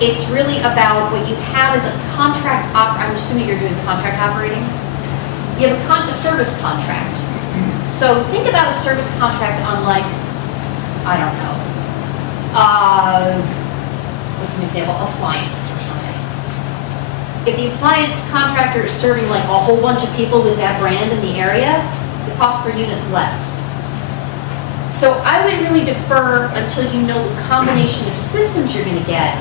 It's really about what you have as a contract I'm assuming you're doing contract operating. You have a service contract. So think about a service contract on like, I don't know, what's an example? Appliances or something. If the appliance contractor is serving like a whole bunch of people with that brand in the area, the cost per unit's less. So I would really defer until you know the combination of systems you're going to get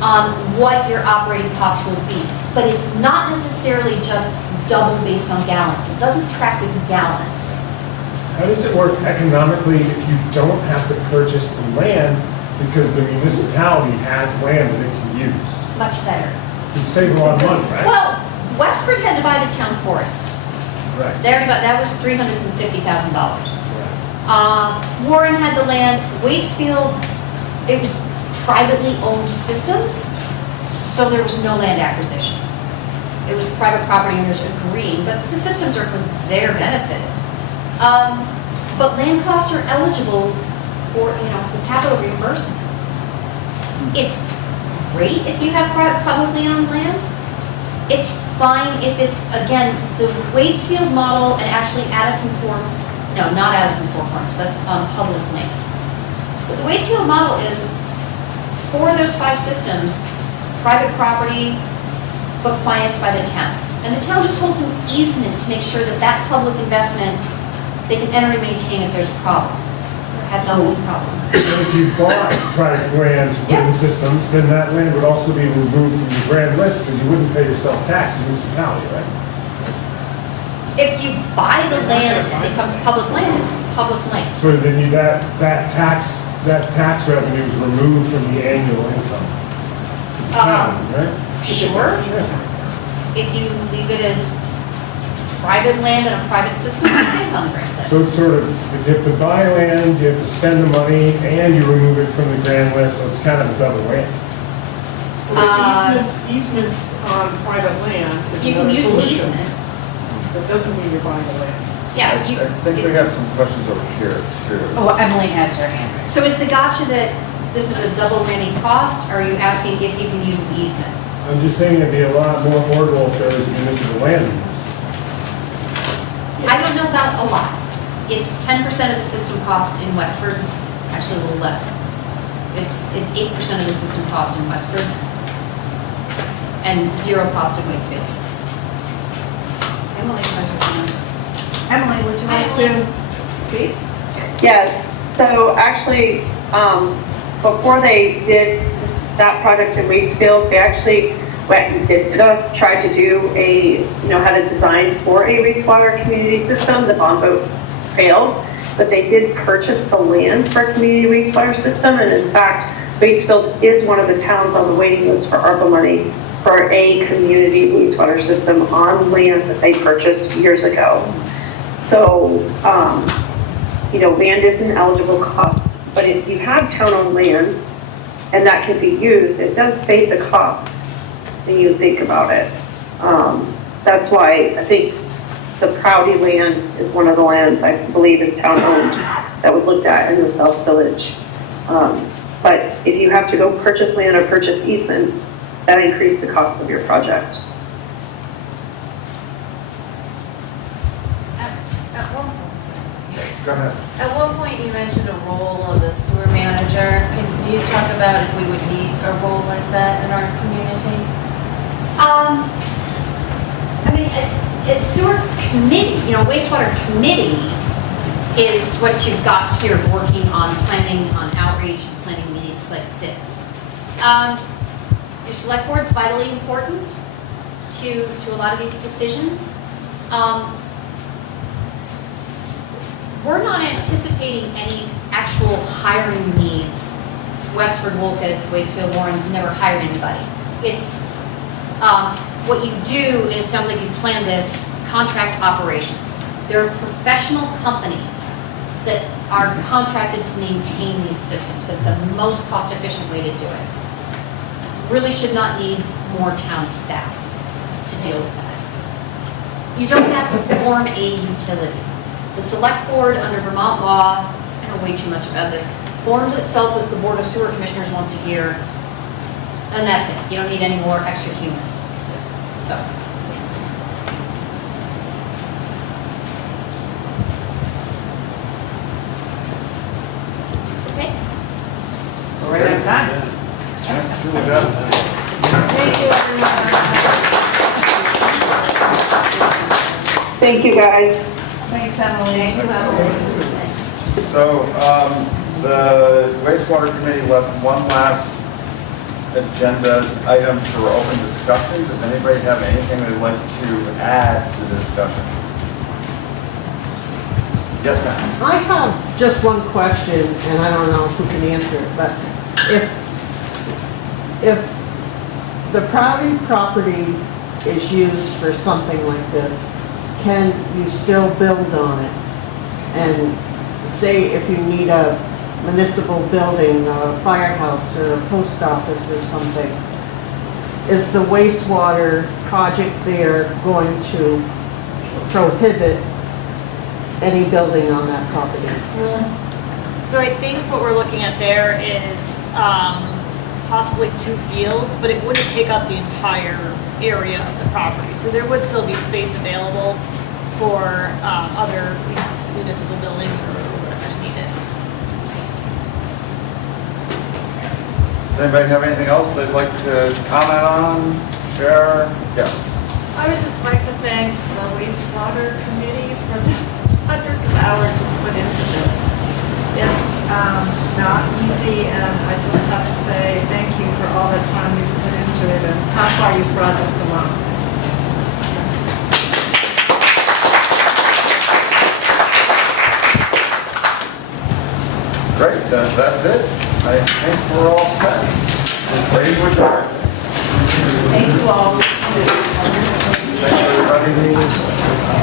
on what your operating costs will be. But it's not necessarily just double based on gallons. It doesn't track with gallons. How does it work economically if you don't have to purchase the land because the municipality has land that it can use? Much better. You'd save a lot of money, right? Well, Westford had to buy the town forest. Right. That was $350,000. Right. Warren had the land. Waitsfield, it was privately owned systems, so there was no land acquisition. It was private property owners agreeing, but the systems are for their benefit. But land costs are eligible for capital reimbursement. It's great if you have publicly owned land. It's fine if it's, again, the Waitsfield model and actually not Addison Four Corners, that's on public land. But the Waitsfield model is, for those 5 systems, private property, but financed by the town. And the town just holds an easement to make sure that that public investment, they can enter and maintain if there's a problem, or have not any problems. So if you bought private land to put in systems, then that land would also be removed from the grand list because you wouldn't pay yourself tax as a municipality, right? If you buy the land and it becomes public land, it's public land. So then that tax revenue is removed from the annual income for the town, right? Sure. If you leave it as private land and a private system, it stays on the grand list. So it's sort of, if you have to buy land, you have to spend the money, and you remove it from the grand list, so it's kind of a double whammy. Easements on private land is You can another use solution. easement. That doesn't mean you're buying the land. Yeah. I think we got some questions over here too. Oh, Emily has her hand raised. So is the gotcha that this is a double whammy cost, or are you asking if you can use an easement? I'm just saying it'd be a lot more affordable if there was municipal land use. I don't know about a lot. It's 10% of the system cost in Westford, actually a little less. It's 8% of the system cost in Westford, and 0 cost in Waitsfield. Emily has her hand. Emily, would you like to speak? Yes, so actually, before they did that project in Waitsfield, they actually went and tried to do had a design for a wastewater community system. The bond vote failed, but they did purchase the land for a community wastewater system, and in fact, Waitsfield is one of the towns on the waiting list for ARPA money for a community wastewater system on land that they purchased years ago. So, land is an eligible cost, but if you have town-owned land and that can be used, it does save the cost when you think about it. That's why I think The Proudy land is one of the lands I believe is town-owned that was looked at in the South Village. But if you have to go purchase land or purchase easement, that increased the cost of your project. At one point, sorry. Go ahead. At one point, you mentioned a role of the sewer manager. Can you talk about if we would need a role like that in our community? I mean, a sewer committee, wastewater committee is what you've got here, working on planning, on outreach, and planning meetings like this. Your select board's vitally important to a lot of these decisions. We're not anticipating any actual hiring needs. Westford, Wolcott, Waitsfield, Warren never hired anybody. It's what you do, and it sounds like you planned this, contract operations. There are professional companies that are contracted to maintain these systems. That's the most cost-efficient way to do it. Really should not need more town staff to deal with that. You don't have to form a utility. The select board under Vermont law, I know way too much about this, forms itself as the Board of Sewer Commissioners once a year, and that's it. You don't need any more extra humans. So. Okay. We're right on time. Yes, we got it. Thank you, everyone. Thank you, guys. Thanks, Emily. Thank you, Emily. So, the wastewater committee left one last agenda item for open discussion. Does anybody have anything they'd like to add to the discussion? Yes, ma'am. I have just one question, and I don't know who can answer it, but if the Proudy property is used for something like this, can you still build on it? And say if you need a municipal building, a firehouse or a post office or something, is the wastewater project there going to prohibit any building on that property? So I think what we're looking at there is possibly 2 fields, but it wouldn't take up the entire area of the property. So there would still be space available for other municipal buildings or whatever's needed. Does anybody have anything else they'd like to comment on, share? Yes. I would just like to thank the wastewater committee for the hundreds of hours we put into this. It's not easy, and I just have to say thank you for all the time you put into it and how far you brought us along. Great, then that's it. I think we're all set. We're ready to adjourn. Thank you all. Thanks, everybody.